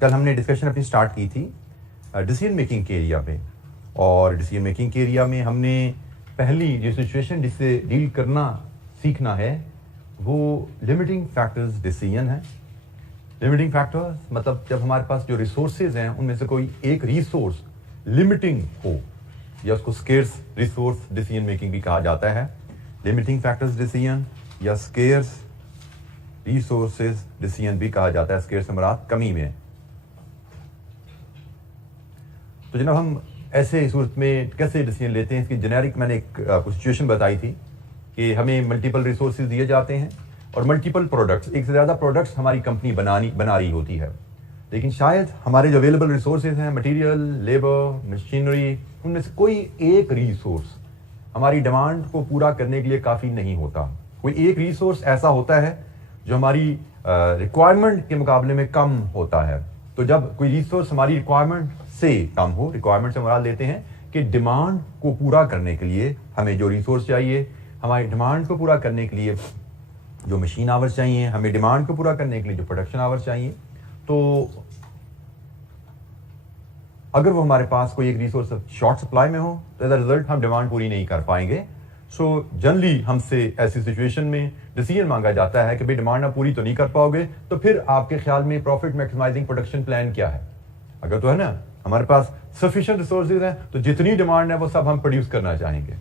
कल हमने डिस्कशन अपनी स्टार्ट की थी डिसीजन मेकिंग के एरिया पे, और डिसीजन मेकिंग के एरिया में हमने पहली जो सिचुएशन जिससे डील करना सीखना है वो लिमिटिंग फैक्टर्स डिसीजन है। लिमिटिंग फैक्टर्स मतलब जब हमारे पास जो रिसोर्सेज हैं उनमें से कोई एक रिसोर्स लिमिटिंग हो, या उसको स्केर्स रिसोर्स डिसीजन मेकिंग भी कहा जाता है। लिमिटिंग फैक्टर्स डिसीजन या स्केर्स रिसोर्सेज डिसीजन भी कहा जाता है। स्केर्स से मुराद कमी में। तो जनाब हम ऐसे सूरत में कैसे डिसीजन लेते हैं, इसकी जेनेरिक मैंने एक सिचुएशन बताई थी कि हमें मल्टीपल रिसोर्सेज दिए जाते हैं और मल्टीपल प्रोडक्ट्स, एक से ज़्यादा प्रोडक्ट्स हमारी कंपनी बना रही होती है, लेकिन शायद हमारे जो अवेलेबल रिसोर्सेज हैं, मटेरियल, लेबर, मशीनरी, उनमें से कोई एक रिसोर्स हमारी डिमांड को पूरा करने के लिए काफ़ी नहीं होता। कोई एक रिसोर्स ऐसा होता है जो हमारी रिक्वायरमेंट के मुकाबले में कम होता है। तो जब कोई रिसोर्स हमारी रिक्वायरमेंट से कम हो, रिक्वायरमेंट से मुराद लेते हैं कि डिमांड को पूरा करने के लिए हमें जो रिसोर्स चाहिए, हमारी डिमांड को पूरा करने के लिए जो मशीन आवर्स चाहिए, हमें डिमांड को पूरा करने के लिए जो प्रोडक्शन आवर्स चाहिए, तो अगर वो हमारे पास कोई एक रिसोर्स शॉर्ट सप्लाई में हो तो एज अ रिजल्ट हम डिमांड पूरी नहीं कर पाएंगे। सो जनरली हमसे ऐसी सिचुएशन में डिसीजन मांगा जाता है कि भाई डिमांड आप पूरी तो नहीं कर पाओगे, तो फिर आपके ख्याल में प्रॉफिट मैक्सिमाइजिंग प्रोडक्शन प्लान क्या है? अगर तो है ना हमारे पास सफिशिएंट रिसोर्सेज हैं तो जितनी डिमांड है वो सब हम प्रोड्यूस करना चाहेंगे,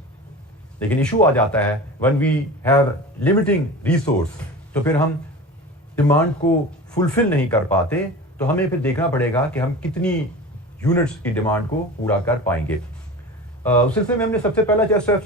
लेकिन इशू आ जाता है when we have limiting resource, तो फिर हम डिमांड को फुलफिल नहीं कर पाते, तो हमें फिर देखना पड़ेगा कि हम कितनी यूनिट्स की डिमांड को पूरा कर पाएंगे। उस सिलसिले में हमने सबसे पहला जैसे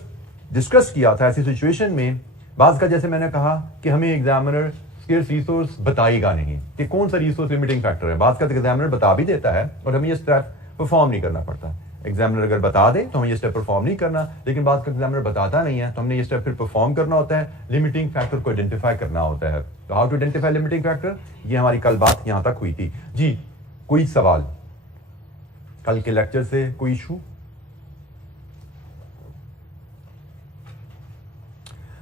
डिस्कस किया था ऐसी सिचुएशन में, बाज़ का जैसे मैंने कहा कि हमें एग्जामिनर स्केर्स रिसोर्स बताएगा नहीं कि कौन सा रिसोर्स लिमिटिंग फैक्टर है। बाज़ का एग्जामिनर बता भी देता है और हमें ये स्टेप परफॉर्म नहीं करना पड़ता। एग्जामिनर अगर बता दे तो हमें ये स्टेप परफॉर्म नहीं करना, लेकिन बात का एग्जामिनर बताता नहीं है तो हमने ये स्टेप फिर परफॉर्म करना होता है, लिमिटिंग फैक्टर को आइडेंटिफाई करना होता है। तो how to identify limiting factor, ये हमारी कल बात यहां तक हुई थी। जी कोई सवाल कल के लेक्चर से, कोई इशू?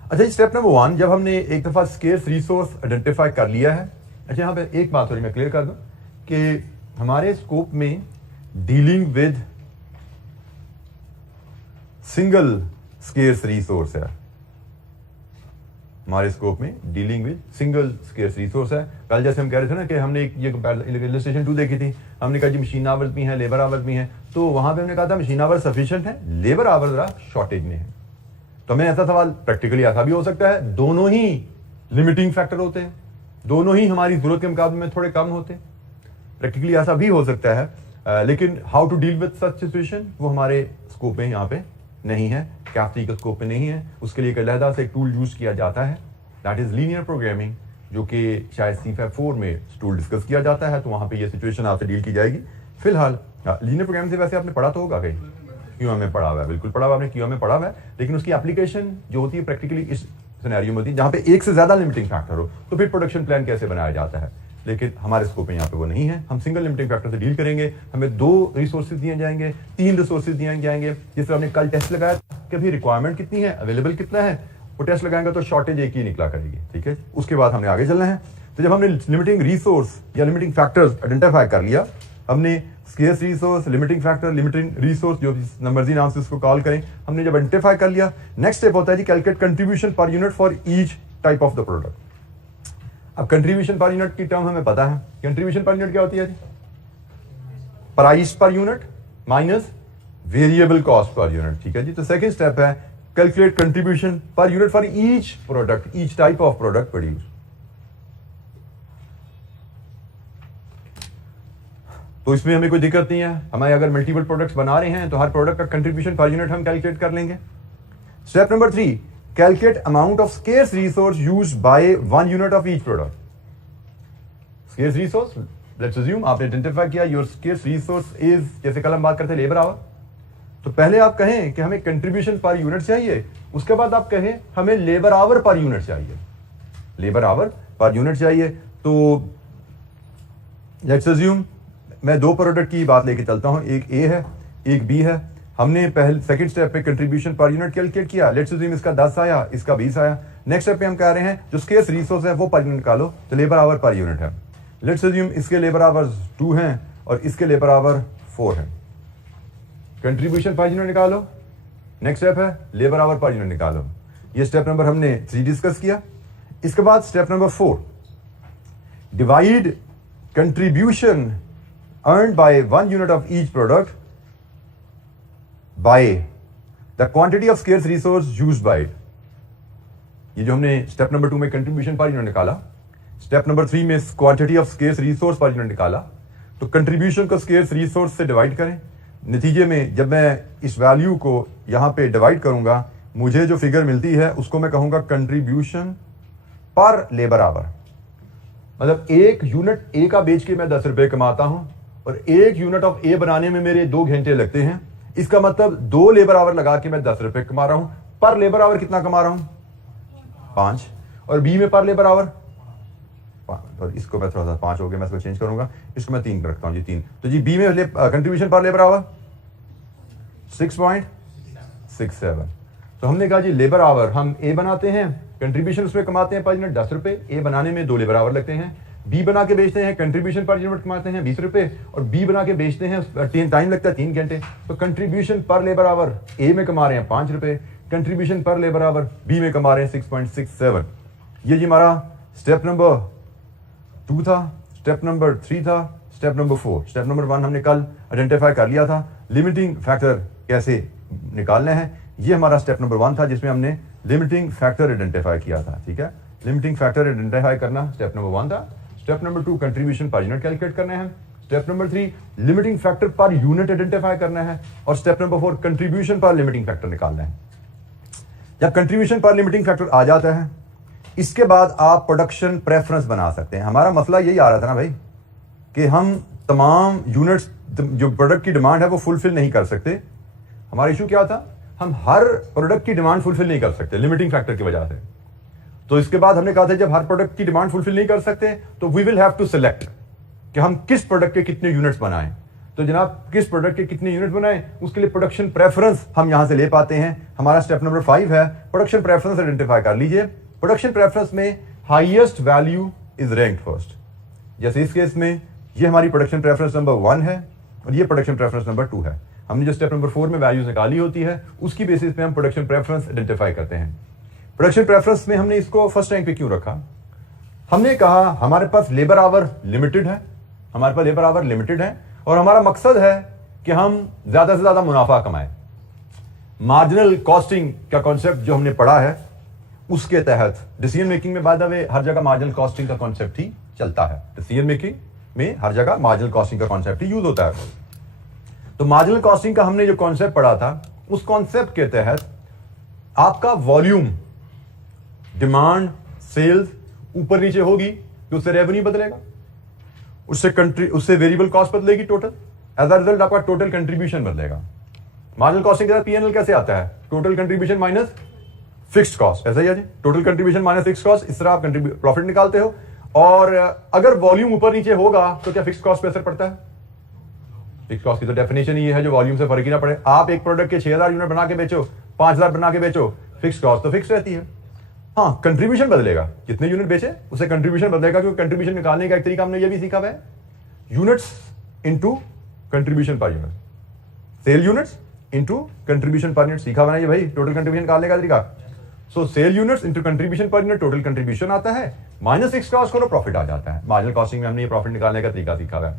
अच्छा, स्टेप नंबर 1, जब हमने एक दफा स्केर्स रिसोर्स आइडेंटिफाई कर लिया है। अच्छा, यहां पे एक बात थोड़ी मैं क्लियर कर दूं कि हमारे स्कोप में dealing with single scarce resource है। हमारे स्कोप में dealing with single scarce resource है। कल जैसे हम कह रहे थे ना कि हमने ये इलस्ट्रेशन 2 देखी थी, हमने कहा जी मशीन आवर्स भी हैं, लेबर आवर्स भी हैं, तो वहां पे हमने कहा था मशीन आवर्स सफिशिएंट है, लेबर आवर्स जरा शॉर्टेज में है। तो हमें ऐसा सवाल प्रैक्टिकली ऐसा भी हो सकता है, दोनों ही लिमिटिंग फैक्टर होते हैं, दोनों ही हमारी जरूरत के मुकाबले में थोड़े कम होते हैं, प्रैक्टिकली ऐसा भी हो सकता है। लेकिन how to deal with such situation वो हमारे स्कोप में यहाँ पे नहीं है, कैफी के स्कोप में नहीं है। उसके लिए एक अलहदा से एक टूल यूज किया जाता है, दैट इज लीनियर प्रोग्रामिंग, जो कि शायद C-FAB 4 में टूल डिस्कस किया जाता है, तो वहाँ पे ये सिचुएशन आपसे डील की जाएगी। फिलहाल लीनियर प्रोग्रामिंग से वैसे आपने पढ़ा तो होगा, कहीं QM में पढ़ा हुआ है, बिल्कुल पढ़ा हुआ, आपने QM में पढ़ा हुआ है, लेकिन उसकी एप्लीकेशन जो होती है प्रैक्टिकली इस सिनेरियो में होती है जहाँ पे एक से ज्यादा लिमिटिंग फैक्टर हो, तो फिर प्रोडक्शन प्लान कैसे बनाया जाता है। लेकिन हमारे स्कोप में यहाँ पे वो नहीं है, हम सिंगल लिमिटिंग फैक्टर से डील करेंगे। हमें 2 रिसोर्सेज दिए जाएंगे, 3 रिसोर्सेज दिए जाएंगे, जिस तरह हमने कल टेस्ट लगाया कि भाई रिक्वायरमेंट कितनी है, अवेलेबल कितना है, वो टेस्ट लगाएंगे तो शॉर्टेज एक ही निकला करेगी, ठीक है। उसके बाद हमने आगे चलना है। तो जब हमने लिमिटिंग रिसोर्स या लिमिटिंग फैक्टर्स आइडेंटिफाई कर लिया, हमने scarce resource, limiting factor, limiting resource, जो मर्जी नाम से उसको कॉल करें, हमने जब आइडेंटिफाई कर लिया, नेक्स्ट स्टेप होता है जी calculate contribution per unit for each type of the product. अब कंट्रीब्यूशन पर यूनिट की टर्म हमें पता है, कंट्रीब्यूशन पर यूनिट क्या होती है जी? Price per unit minus variable cost per unit, ठीक है जी। तो सेकंड स्टेप है calculate contribution per unit for each product, each type of product produce. तो इसमें हमें कोई दिक्कत नहीं है, हमें अगर मल्टीपल प्रोडक्ट्स बना रहे हैं तो हर प्रोडक्ट का कंट्रीब्यूशन पर यूनिट हम कैलकुलेट कर लेंगे। Step number 3, calculate amount of scarce resource used bye 1 unit of each product. Scarce resource, let's assume आपने आइडेंटिफाई किया योर स्केर्स रिसोर्स इज, जैसे कल हम बात करते हैं लेबर आवर, तो पहले आप कहें कि हमें कंट्रीब्यूशन पर यूनिट चाहिए, उसके बाद आप कहें हमें लेबर आवर पर यूनिट चाहिए, लेबर आवर पर यूनिट चाहिए। तो लेट्स अज्यूम मैं 2 प्रोडक्ट की बात लेके चलता हूं, एक ए है एक बी है। हमने पहले सेकंड स्टेप पे कंट्रीब्यूशन पर यूनिट कैलकुलेट किया, लेट्स अज्यूम इसका 10 आया, इसका 20 आया। नेक्स्ट स्टेप पे हम कह रहे हैं जो स्केर्स रिसोर्स है वो पर यूनिट निकालो, तो लेबर आवर पर यूनिट है। लेट्स अज्यूम इसके लेबर आवर्स 2 हैं और इसके लेबर आवर 4 हैं। कंट्रीब्यूशन पर यूनिट निकालो। नेक्स्ट स्टेप है लेबर आवर पर यूनिट निकालो। ये स्टेप नंबर हमने 3 डिस्कस किया। इसके बाद step number 4, divide contribution earned by 1 unit of each product by the quantity of scarce resource used by it. ये जो हमने स्टेप नंबर 2 में कंट्रीब्यूशन पर यूनिट निकाला, स्टेप नंबर 3 में quantity of scarce resource per unit निकाला, तो contribution को scarce resource से डिवाइड करें। नतीजे में जब मैं इस वैल्यू को यहां पे डिवाइड करूंगा, मुझे जो फिगर मिलती है उसको मैं कहूंगा कंट्रीब्यूशन पर लेबर आवर। मतलब एक यूनिट ए का बेच के मैं 10 रुपए कमाता हूं और एक यूनिट ऑफ ए बनाने में मेरे 2 घंटे लगते हैं। इसका मतलब 2 लेबर आवर लगा के मैं 10 रुपए कमा रहा हूं। पर लेबर आवर कितना कमा रहा हूं? 5। और बी में पर लेबर आवर 5, और इसको मैं थोड़ा सा 5 हो गया, मैं इसको चेंज करूंगा, इसको मैं 3 रखता हूं जी 3। तो जी बी में कंट्रीब्यूशन पर लेबर आवर 6.67। तो हमने कहा जी लेबर आवर हम ए बनाते हैं, कंट्रीब्यूशन उसमें कमाते हैं पर यूनिट 10 रुपए, ए बनाने में 2 लेबर आवर लगते हैं। बी बना के बेचते हैं, कंट्रीब्यूशन पर यूनिट कमाते हैं 20 रुपए, और बी बना के बेचते हैं टाइम लगता है 3 घंटे। तो कंट्रीब्यूशन पर लेबर आवर ए में कमा रहे हैं 5 रुपए, कंट्रीब्यूशन पर लेबर आवर बी में कमा रहे हैं 6.67। ये जी हमारा स्टेप नंबर 2 था, स्टेप नंबर 3 था, स्टेप नंबर 4। स्टेप नंबर 1 हमने कल आइडेंटिफाई कर लिया था, लिमिटिंग फैक्टर कैसे निकालने हैं। ये हमारा स्टेप नंबर 1 था जिसमें हमने लिमिटिंग फैक्टर आइडेंटिफाई किया था। ठीक है, लिमिटिंग फैक्टर आइडेंटिफाई करना स्टेप नंबर 1 था। Step number 2 contribution per unit calculate करने हैं। Step number 3 limiting factor per unit identify करना है। और स्टेप नंबर 4 कंट्रीब्यूशन पर लिमिटिंग फैक्टर निकालना है। जब कंट्रीब्यूशन पर लिमिटिंग फैक्टर आ जाता है, इसके बाद आप प्रोडक्शन प्रेफरेंस बना सकते हैं। हमारा मसला यही आ रहा था ना भाई कि हम तमाम यूनिट्स जो प्रोडक्ट की डिमांड है वो फुलफिल नहीं कर सकते। हमारा इशू क्या था, हम हर प्रोडक्ट की डिमांड फुलफिल नहीं कर सकते लिमिटिंग फैक्टर की वजह से। तो इसके बाद हमने कहा था जब हर प्रोडक्ट की डिमांड फुलफिल नहीं कर सकते तो we will have to select कि हम किस प्रोडक्ट के कितने यूनिट्स बनाएं। तो जनाब किस प्रोडक्ट के कितने यूनिट बनाएं, उसके लिए प्रोडक्शन प्रेफरेंस हम यहां से ले पाते हैं। हमारा स्टेप नंबर 5 है प्रोडक्शन प्रेफरेंस आइडेंटिफाई कर लीजिए। प्रोडक्शन प्रेफरेंस में highest value is ranked first. जैसे इस केस में ये हमारी प्रोडक्शन प्रेफरेंस नंबर 1 है और ये प्रोडक्शन प्रेफरेंस नंबर 2 है। हमने जो स्टेप नंबर 4 में वैल्यूज निकाली होती है उसकी बेसिस पे हम प्रोडक्शन प्रेफरेंस आइडेंटिफाई करते हैं। प्रोडक्शन प्रेफरेंस में हमने इसको फर्स्ट रैंक पे क्यों रखा? हमने कहा हमारे पास लेबर आवर लिमिटेड है, हमारे पास लेबर आवर लिमिटेड है और हमारा मकसद है कि हम ज्यादा से ज्यादा मुनाफा कमाएं। मार्जिनल कॉस्टिंग का कॉन्सेप्ट जो हमने पढ़ा है उसके तहत डिसीजन मेकिंग में बाय द वे हर जगह मार्जिनल कॉस्टिंग का कॉन्सेप्ट ही चलता है। डिसीजन मेकिंग में हर जगह मार्जिनल कॉस्टिंग का कॉन्सेप्ट ही यूज होता है। तो मार्जिनल कॉस्टिंग का हमने जो कॉन्सेप्ट पढ़ा था उस कॉन्सेप्ट के तहत आपका वॉल्यूम, डिमांड, सेल्स ऊपर नीचे होगी तो उससे रेवेन्यू बदलेगा, उससे वेरिएबल कॉस्ट बदलेगी टोटल, एज अ रिजल्ट आपका टोटल कंट्रीब्यूशन बदलेगा। मार्जिनल कॉस्टिंग के साथ पीएनएल कैसे आता है? Total contribution minus fixed cost, ऐसा ही है जी, total contribution minus fixed cost. इस तरह आप प्रॉफिट निकालते हो। और अगर वॉल्यूम ऊपर नीचे होगा तो क्या फिक्स्ड कॉस्ट पे असर पड़ता है? फिक्स्ड कॉस्ट की तो डेफिनेशन ये है जो वॉल्यूम से फर्क ही ना पड़े। आप एक प्रोडक्ट के 6000 यूनिट बना के बेचो, 5000 बना के बेचो, फिक्स्ड कॉस्ट तो फिक्स रहती है। हाँ, कंट्रीब्यूशन बदलेगा, कितने यूनिट बेचे उससे कंट्रीब्यूशन बदलेगा, क्योंकि कंट्रीब्यूशन निकालने का एक तरीका हमने ये भी सीखा है, units into contribution per unit, sale units into contribution per unit सीखा हुआ ये भाई, टोटल कंट्रीब्यूशन निकालने का तरीका। So sale units into contribution per unit, total contribution आता है, माइनस फिक्स्ड कॉस्ट करो, प्रॉफिट आ जाता है। मार्जिनल कॉस्टिंग में हमने ये प्रॉफिट निकालने का तरीका सीखा है।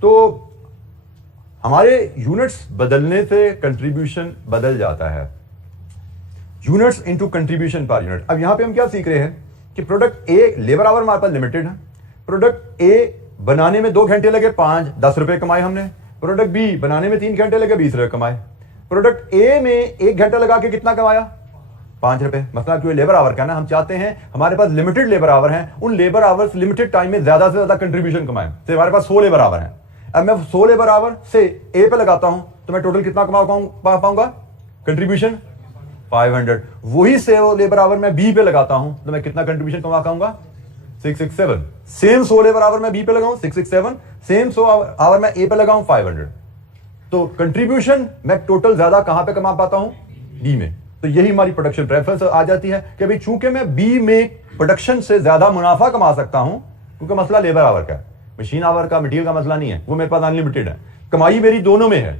तो हमारे यूनिट्स बदलने से कंट्रीब्यूशन बदल जाता है, units into contribution per unit. अब यहां पे हम क्या सीख रहे हैं कि प्रोडक्ट ए, लेबर आवर हमारे पास लिमिटेड है, प्रोडक्ट ए बनाने में 2 घंटे लगे 10 रुपए कमाए हमने, प्रोडक्ट बी बनाने में 3 घंटे लगे 20 रुपए कमाए, प्रोडक्ट ए में 1 घंटा लगा के कितना कमाया? 5 रुपए। मतलब क्यों लेबर आवर का ना, हम चाहते हैं हमारे पास लिमिटेड लेबर आवर हैं, उन लेबर आवर्स लिमिटेड टाइम में ज्यादा से ज्यादा कंट्रीब्यूशन कमाएं। तो हमारे पास 100 लेबर आवर हैं, अब मैं 100 लेबर आवर से ए पे लगाता हूं तो मैं टोटल कितना कमा पाऊंगा? कंट्रीब्यूशन 500। वही 100 लेबर आवर मैं बी पे लगाता हूं तो मैं कितना कंट्रीब्यूशन कमा पाऊंगा? 667। सेम 100 लेबर आवर मैं बी पे लगाऊं 667, सेम 100 आवर मैं ए पे लगाऊं 500। तो कंट्रीब्यूशन मैं टोटल ज्यादा कहां पे कमा पाता हूं? बी में। तो यही हमारी प्रोडक्शन प्रेफरेंस आ जाती है कि भाई चूंकि मैं बी में प्रोडक्शन से ज्यादा मुनाफा कमा सकता हूं, क्योंकि मसला लेबर आवर का है, मशीन आवर का, मटीरियल का मसला नहीं है, वो मेरे पास अनलिमिटेड है। कमाई मेरी दोनों में है,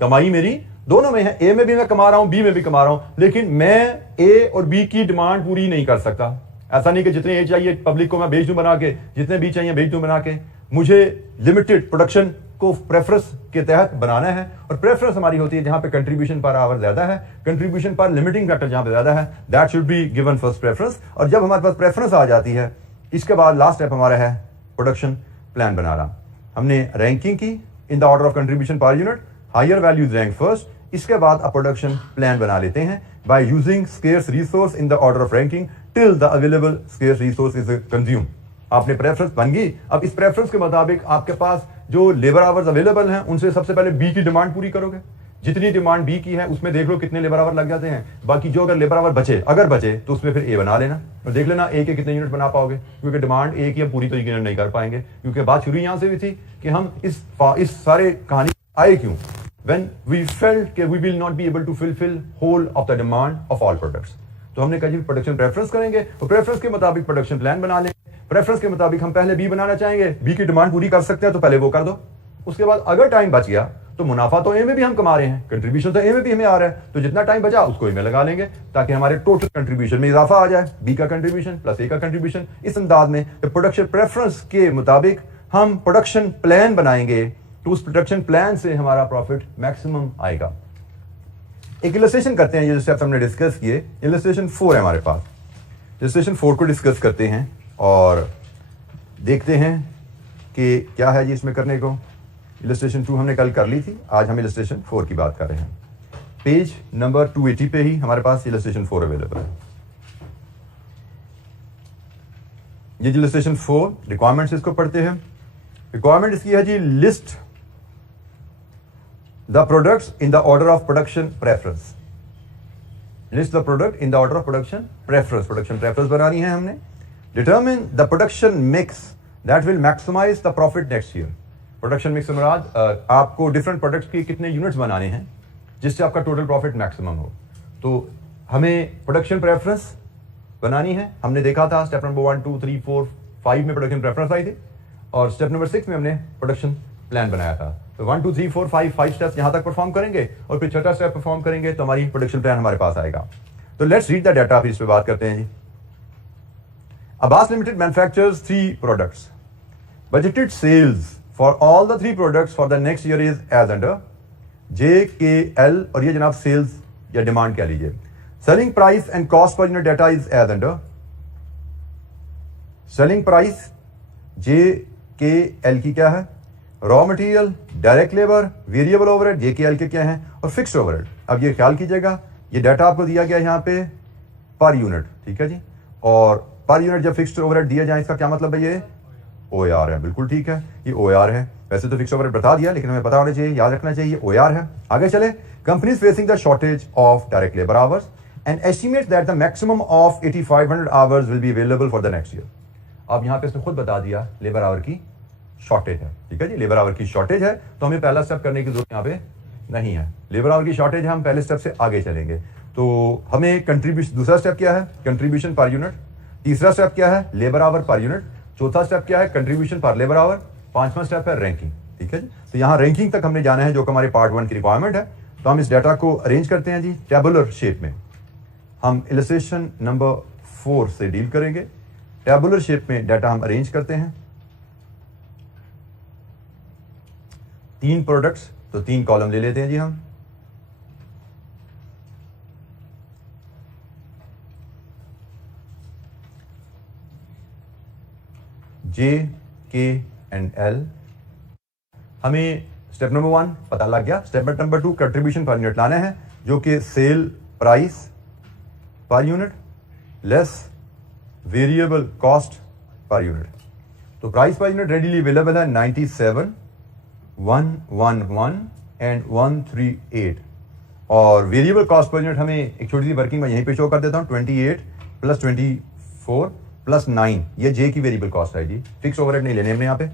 कमाई मेरी दोनों में है, ए में भी मैं कमा रहा हूं, बी में भी कमा रहा हूं, लेकिन मैं ए और बी की डिमांड पूरी नहीं कर सकता। ऐसा नहीं कि जितने ए चाहिए पब्लिक को मैं भेज दूं बना के, जितने बी चाहिए भेज दूं बना के। मुझे लिमिटेड प्रोडक्शन को प्रेफरेंस के तहत बनाना है, और प्रेफरेंस हमारी होती है जहां पे कंट्रीब्यूशन पर आवर ज्यादा है, कंट्रीब्यूशन पर लिमिटिंग फैक्टर जहां पे ज्यादा है, that should be given first preference. और जब हमारे पास प्रेफरेंस आ जाती है, इसके बाद लास्ट स्टेप हमारा है प्रोडक्शन प्लान बनाना। हमने रैंकिंग की in the order of contribution per unit, higher values rank first, इसके बाद अब प्रोडक्शन प्लान बना लेते हैं by using scarce resource in the order of ranking till the available scarce resource is consume. आपने preference बन गई, अब इस प्रेफरेंस के मुताबिक आपके पास जो लेबर आवर्स अवेलेबल हैं उनसे सबसे पहले बी की डिमांड पूरी करोगे। जितनी डिमांड बी की है उसमें देख लो कितने लेबर आवर लग जाते हैं, बाकी जो अगर लेबर आवर बचे, अगर बचे तो उसमें फिर ए बना लेना और देख लेना ए के कितने यूनिट बना पाओगे, क्योंकि डिमांड ए की हम पूरी तरीके से नहीं कर पाएंगे, क्योंकि बात शुरू यहां से भी थी कि हम इस सारे कहानी आए क्यों, when we felt कि we will not be able to fulfill whole of the demand of all products। तो हमने कहा जी प्रोडक्शन प्रेफरेंस करेंगे, तो प्रेफरेंस के मुताबिक प्रोडक्शन प्लान बना लेंगे। प्रेफरेंस के मुताबिक हम पहले बी बनाना चाहेंगे, बी की डिमांड पूरी कर सकते हैं तो पहले वो कर दो। उसके बाद अगर टाइम बच गया तो मुनाफा तो ए में भी हम कमा रहे हैं, कंट्रीब्यूशन तो ए में भी हमें आ रहा है, तो जितना टाइम बचा उसको ए में लगा लेंगे ताकि हमारे टोटल कंट्रीब्यूशन में इजाफा आ जाए, बी का कंट्रीब्यूशन प्लस ए का कंट्रीब्यूशन। इस अंदाज में प्रोडक्शन प्रेफरेंस के मुताबिक हम प्रोडक्शन प्लान बनाएंगे, तो उस प्रोडक्शन प्लान से हमारा प्रॉफिट मैक्सिमम आएगा। एक इलस्ट्रेशन करते हैं, ये जो स्टेप्स हमने डिस्कस किए, इलस्ट्रेशन 4 है हमारे पास। इलस्ट्रेशन 4 को डिस्कस करते हैं और देखते हैं कि क्या है जी इसमें करने को। इलस्ट्रेशन 2 हमने कल कर ली थी, आज हम इलस्ट्रेशन 4 की बात कर रहे हैं। पेज नंबर 280 पे ही हमारे पास इलस्ट्रेशन 4 अवेलेबल है। ये इलस्ट्रेशन 4 रिक्वायरमेंट्स इसको पढ़ते हैं। रिक्वायरमेंट इसकी है जी, list the products in the order of production preference। list the product in the order of production preference, production preference बनानी है हमने। determine the production mix that will maximize the profit next year। production mix से मुराद आपको different products की कितने units बनाने हैं जिससे आपका total profit maximum हो। तो हमें production preference बनानी है। हमने देखा था step number 1 2 3 4 5 में production preference आई थी, और step number 6 में हमने production plan बनाया था। तो 1 2 3 4 5 स्टेप्स यहां तक परफॉर्म करेंगे और फिर छठा स्टेप परफॉर्म करेंगे तो हमारी प्रोडक्शन प्लान हमारे पास आएगा। तो लेट्स रीड द डाटा, फिर इस पे बात करते हैं जी। Abbas limited manufactures 3 products, budgeted sales for all the 3 products for the next year is as under JKL, और ये जनाब सेल्स या डिमांड कह लीजिए। Selling price and cost per unit data is as under. Selling price JKL की क्या है, raw material, direct labour, variable overhead JKL के क्या हैं, और फिक्स्ड ओवरहेड। अब ये ख्याल कीजिएगा, ये डाटा आपको दिया गया यहाँ पे पर यूनिट, ठीक है जी, और पर यूनिट जब फिक्स्ड ओवरहेड दिया जाए इसका क्या मतलब है, ये OAR है। बिल्कुल ठीक है, ये OAR है। वैसे तो फिक्स्ड ओवरहेड बता दिया, लेकिन हमें पता होना चाहिए, याद रखना चाहिए OAR है। आगे चले, companies facing the shortage of direct labour hours and estimate that the maximum of 8500 hours will be available for the next year. अब यहाँ पे इसने खुद बता दिया लेबर आवर की शॉर्टेज है, ठीक है जी, लेबर आवर की शॉर्टेज है, तो हमें पहला स्टेप करने की जरूरत यहाँ पे नहीं है। लेबर आवर की शॉर्टेज है, हम पहले स्टेप से आगे चलेंगे। तो हमें कंट्रीब्यूशन, दूसरा स्टेप क्या है, कंट्रीब्यूशन पर यूनिट। तीसरा स्टेप क्या है, लेबर आवर पर यूनिट। चौथा स्टेप क्या है, कंट्रीब्यूशन पर लेबर आवर। पांचवा स्टेप है रैंकिंग, ठीक है जी। तो यहाँ रैंकिंग तक हमने जाना है जो कि हमारे पार्ट 1 की रिक्वायरमेंट है। तो हम इस डाटा को अरेंज करते हैं जी टेबुलर शेप में। हम इलस्ट्रेशन नंबर 4 से डील करेंगे। टेबुलर शेप में डाटा हम अरेंज करते हैं। 3 प्रोडक्ट्स, तो 3 कॉलम ले लेते हैं जी हम। JKL। हमें स्टेप नंबर 1 पता लग गया। Step number 2 contribution per unit लाना है, जो कि sale price per unit less variable cost per unit. तो price per unit readily available है 97, 111 एंड 138, और वेरिएबल कॉस्ट पर यूनिट हमें एक छोटी सी वर्किंग में यहीं पे शो कर देता हूं, 28 प्लस 24 प्लस 9, ये जे की वेरिएबल कॉस्ट है जी। फिक्स ओवरहेड नहीं लेने हमने यहाँ पे।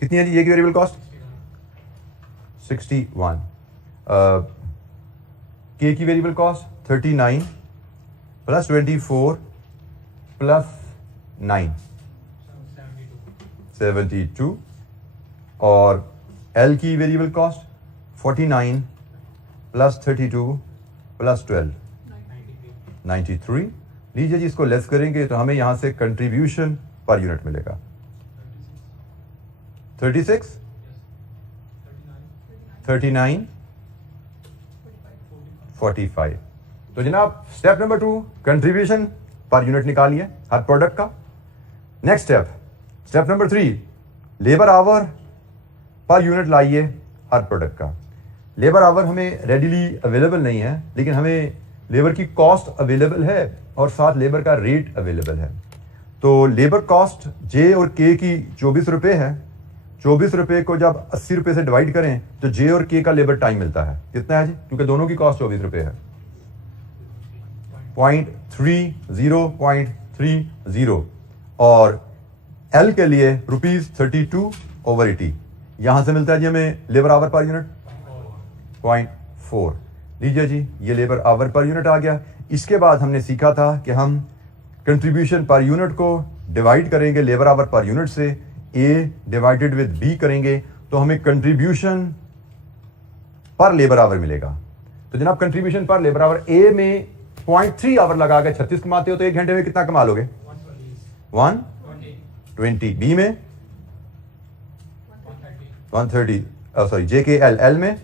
कितनी है जी ये की वेरिएबल कॉस्ट, 61। के की वेरिएबल कॉस्ट 39 प्लस 24 प्लस 9 72 और एल की वेरिएबल कॉस्ट 49 प्लस 32 प्लस 12 93। लीजिए जी, इसको लेस करेंगे तो हमें यहां से कंट्रीब्यूशन पर यूनिट मिलेगा 36 39 45। तो जनाब step number 2 contribution per unit निकालिए हर प्रोडक्ट का। Next step number 3 labour our per unit लाइए हर प्रोडक्ट का। लेबर आवर हमें रेडिली अवेलेबल नहीं है, लेकिन हमें लेबर की कॉस्ट अवेलेबल है और साथ लेबर का रेट अवेलेबल है। तो लेबर कॉस्ट जे और के की 24 रुपये है। 24 रुपये को जब 80 रुपये से डिवाइड करें तो जे और के का लेबर टाइम मिलता है कितना है जी, क्योंकि दोनों की कॉस्ट 24 रुपये है। 0.30 और एल के लिए ₹32/80 यहां से मिलता है जी हमें लेबर आवर पर यूनिट 0.4। लीजिए जी, ये लेबर आवर पर यूनिट आ गया। इसके बाद हमने सीखा था कि हम कंट्रीब्यूशन पर यूनिट को डिवाइड करेंगे लेबर आवर पर यूनिट से, ए डिवाइडेड विद बी करेंगे तो हमें कंट्रीब्यूशन पर लेबर आवर मिलेगा। तो जनाब कंट्रीब्यूशन पर लेबर आवर ए में 0.3 आवर लगा के 36 कमाते हो तो 1 घंटे में कितना कमा लोगे? 120। बी में 130, सॉरी जे के एल में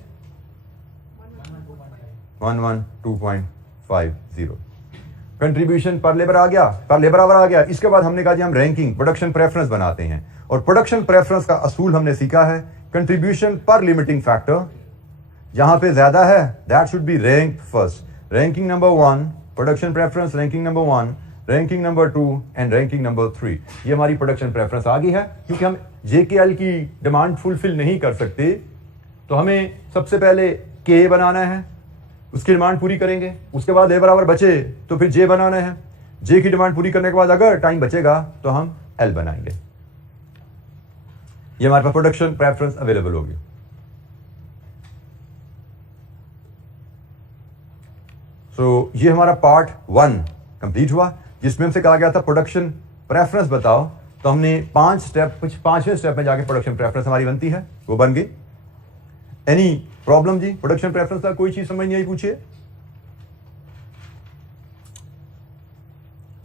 112.50। कंट्रीब्यूशन पर लेबर आ गया, पर लेबर आवर आ गया। इसके बाद हमने कहा जी हम रैंकिंग प्रोडक्शन प्रेफरेंस बनाते हैं और प्रोडक्शन प्रेफरेंस का असूल हमने सीखा है कंट्रीब्यूशन पर लिमिटिंग फैक्टर जहां पे ज्यादा है that should be rank first. Ranking number 1 production preference, ranking number 1, ranking number 2 and ranking number 3। ये हमारी प्रोडक्शन प्रेफरेंस आ गई है। क्योंकि हम जेकेएल की डिमांड फुलफिल नहीं कर सकते तो हमें सबसे पहले के बनाना है, उसकी डिमांड पूरी करेंगे। उसके बाद लेबर आवर बचे तो फिर जे बनाना है। जे की डिमांड पूरी करने के बाद अगर टाइम बचेगा तो हम एल बनाएंगे। ये हमारे पास प्रोडक्शन प्रेफरेंस अवेलेबल होगी। सो ये हमारा पार्ट 1 कंप्लीट हुआ जिसमें हमसे कहा गया था प्रोडक्शन प्रेफरेंस बताओ। तो हमने 5वें स्टेप में जाके प्रोडक्शन प्रेफरेंस हमारी बनती है, वो बन गई। एनी प्रॉब्लम जी? प्रोडक्शन प्रेफरेंस का कोई चीज समझ नहीं आई पूछिए।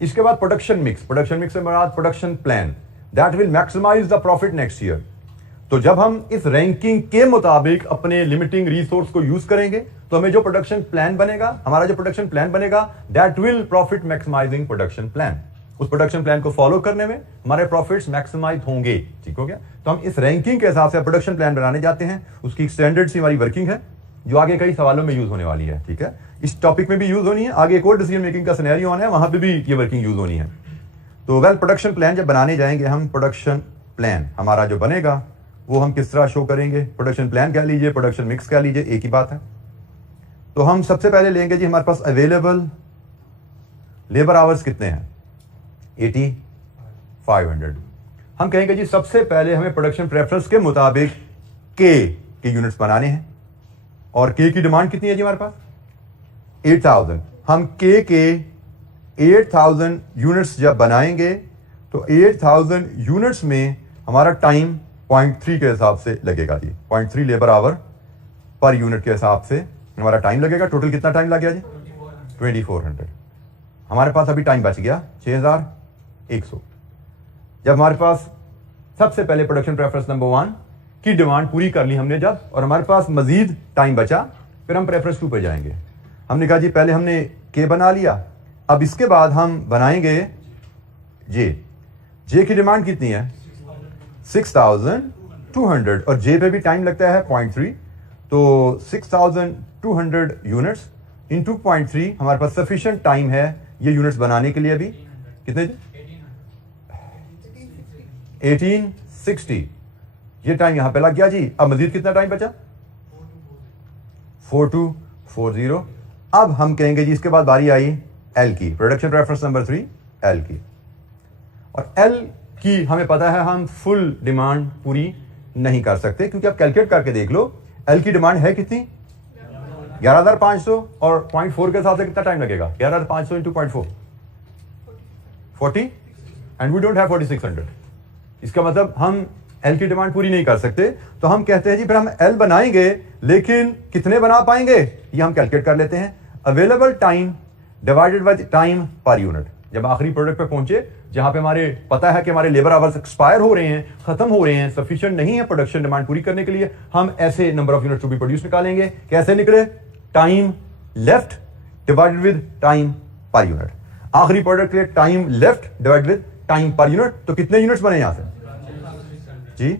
इसके बाद प्रोडक्शन मिक्स से बाद production plan that will maximise the profit next year. तो जब हम इस रैंकिंग के मुताबिक अपने लिमिटिंग रिसोर्स को यूज करेंगे तो हमें जो प्रोडक्शन प्लान बनेगा, हमारा जो प्रोडक्शन प्लान बनेगा that will profit maximising production plan. उस प्रोडक्शन प्लान को फॉलो करने में हमारे प्रॉफिट्स मैक्सिमाइज होंगे। ठीक हो गया? तो हम इस रैंकिंग के हिसाब से प्रोडक्शन प्लान बनाने जाते हैं। उसकी स्टैंडर्ड सी हमारी वर्किंग है जो आगे कई सवालों में यूज होने वाली है। ठीक है, इस टॉपिक में भी यूज होनी है, आगे एक और डिसीजन मेकिंग का सिनेरियो आना है, वहां पे भी ये वर्किंग यूज होनी है। तो वेल प्रोडक्शन प्लान जब बनाने जाएंगे हम, प्रोडक्शन प्लान हमारा जो बनेगा वो हम किस तरह शो करेंगे? प्रोडक्शन प्लान कह लीजिए, प्रोडक्शन मिक्स कह लीजिए, एक ही बात है। तो हम सबसे पहले लेंगे जी हमारे पास अवेलेबल लेबर आवर्स कितने हैं? 8500। हम कहेंगे जी सबसे पहले हमें प्रोडक्शन प्रेफरेंस के मुताबिक के यूनिट्स बनाने हैं और के की डिमांड कितनी है जी हमारे पास? 8000। हम के 8000 यूनिट्स जब बनाएंगे तो 8000 यूनिट्स में हमारा टाइम 0.3 के हिसाब से लगेगा जी। 0.3 लेबर आवर पर यूनिट के हिसाब से हमारा टाइम लगेगा। टोटल कितना टाइम लग गया जी? 2400। हमारे पास अभी टाइम बच गया 6100। जब हमारे पास सबसे पहले प्रोडक्शन प्रेफरेंस नंबर 1 की डिमांड पूरी कर ली हमने जब, और हमारे पास मजीद टाइम बचा, फिर हम प्रेफरेंस 2 पे जाएंगे। हमने कहा जी पहले हमने के बना लिया, अब इसके बाद हम बनाएंगे जे की डिमांड कितनी है? 6200 और जे पे भी टाइम लगता है 0.3। तो 6200 यूनिट्स इंटू 0.3 हमारे पास सफिशिएंट टाइम है ये यूनिट्स बनाने के लिए। अभी कितने? 1860 ये टाइम यहां पे लग गया जी। अब मजीद कितना टाइम बचा? 4240। अब हम कहेंगे जी इसके बाद बारी आई एल की, प्रोडक्शन प्रेफरेंस नंबर 3 एल की। और एल की हमें पता है हम फुल डिमांड पूरी नहीं कर सकते, क्योंकि आप कैलकुलेट करके देख लो एल की डिमांड है कितनी? 11500 और 0.4 के हिसाब से कितना टाइम लगेगा? 11500 into 0.4 40 and we don't have 4600। इसका मतलब हम एल की डिमांड पूरी नहीं कर सकते, तो हम कहते हैं जी फिर हम एल बनाएंगे, लेकिन कितने बना पाएंगे ये हम कैलकुलेट कर लेते हैं। Available time divided by time per unit. जब आखिरी प्रोडक्ट पे पहुंचे जहां पे हमारे पता है कि हमारे लेबर आवर्स एक्सपायर हो रहे हैं, खत्म हो रहे हैं, सफिशिएंट नहीं है प्रोडक्शन डिमांड पूरी करने के लिए, हम ऐसे number of unit to be produce निकालेंगे। कैसे निकले? Time left divided with time per unit. आखिरी प्रोडक्ट के लिए time left divided with time per unit, तो कितने यूनिट्स बने यहां से जी?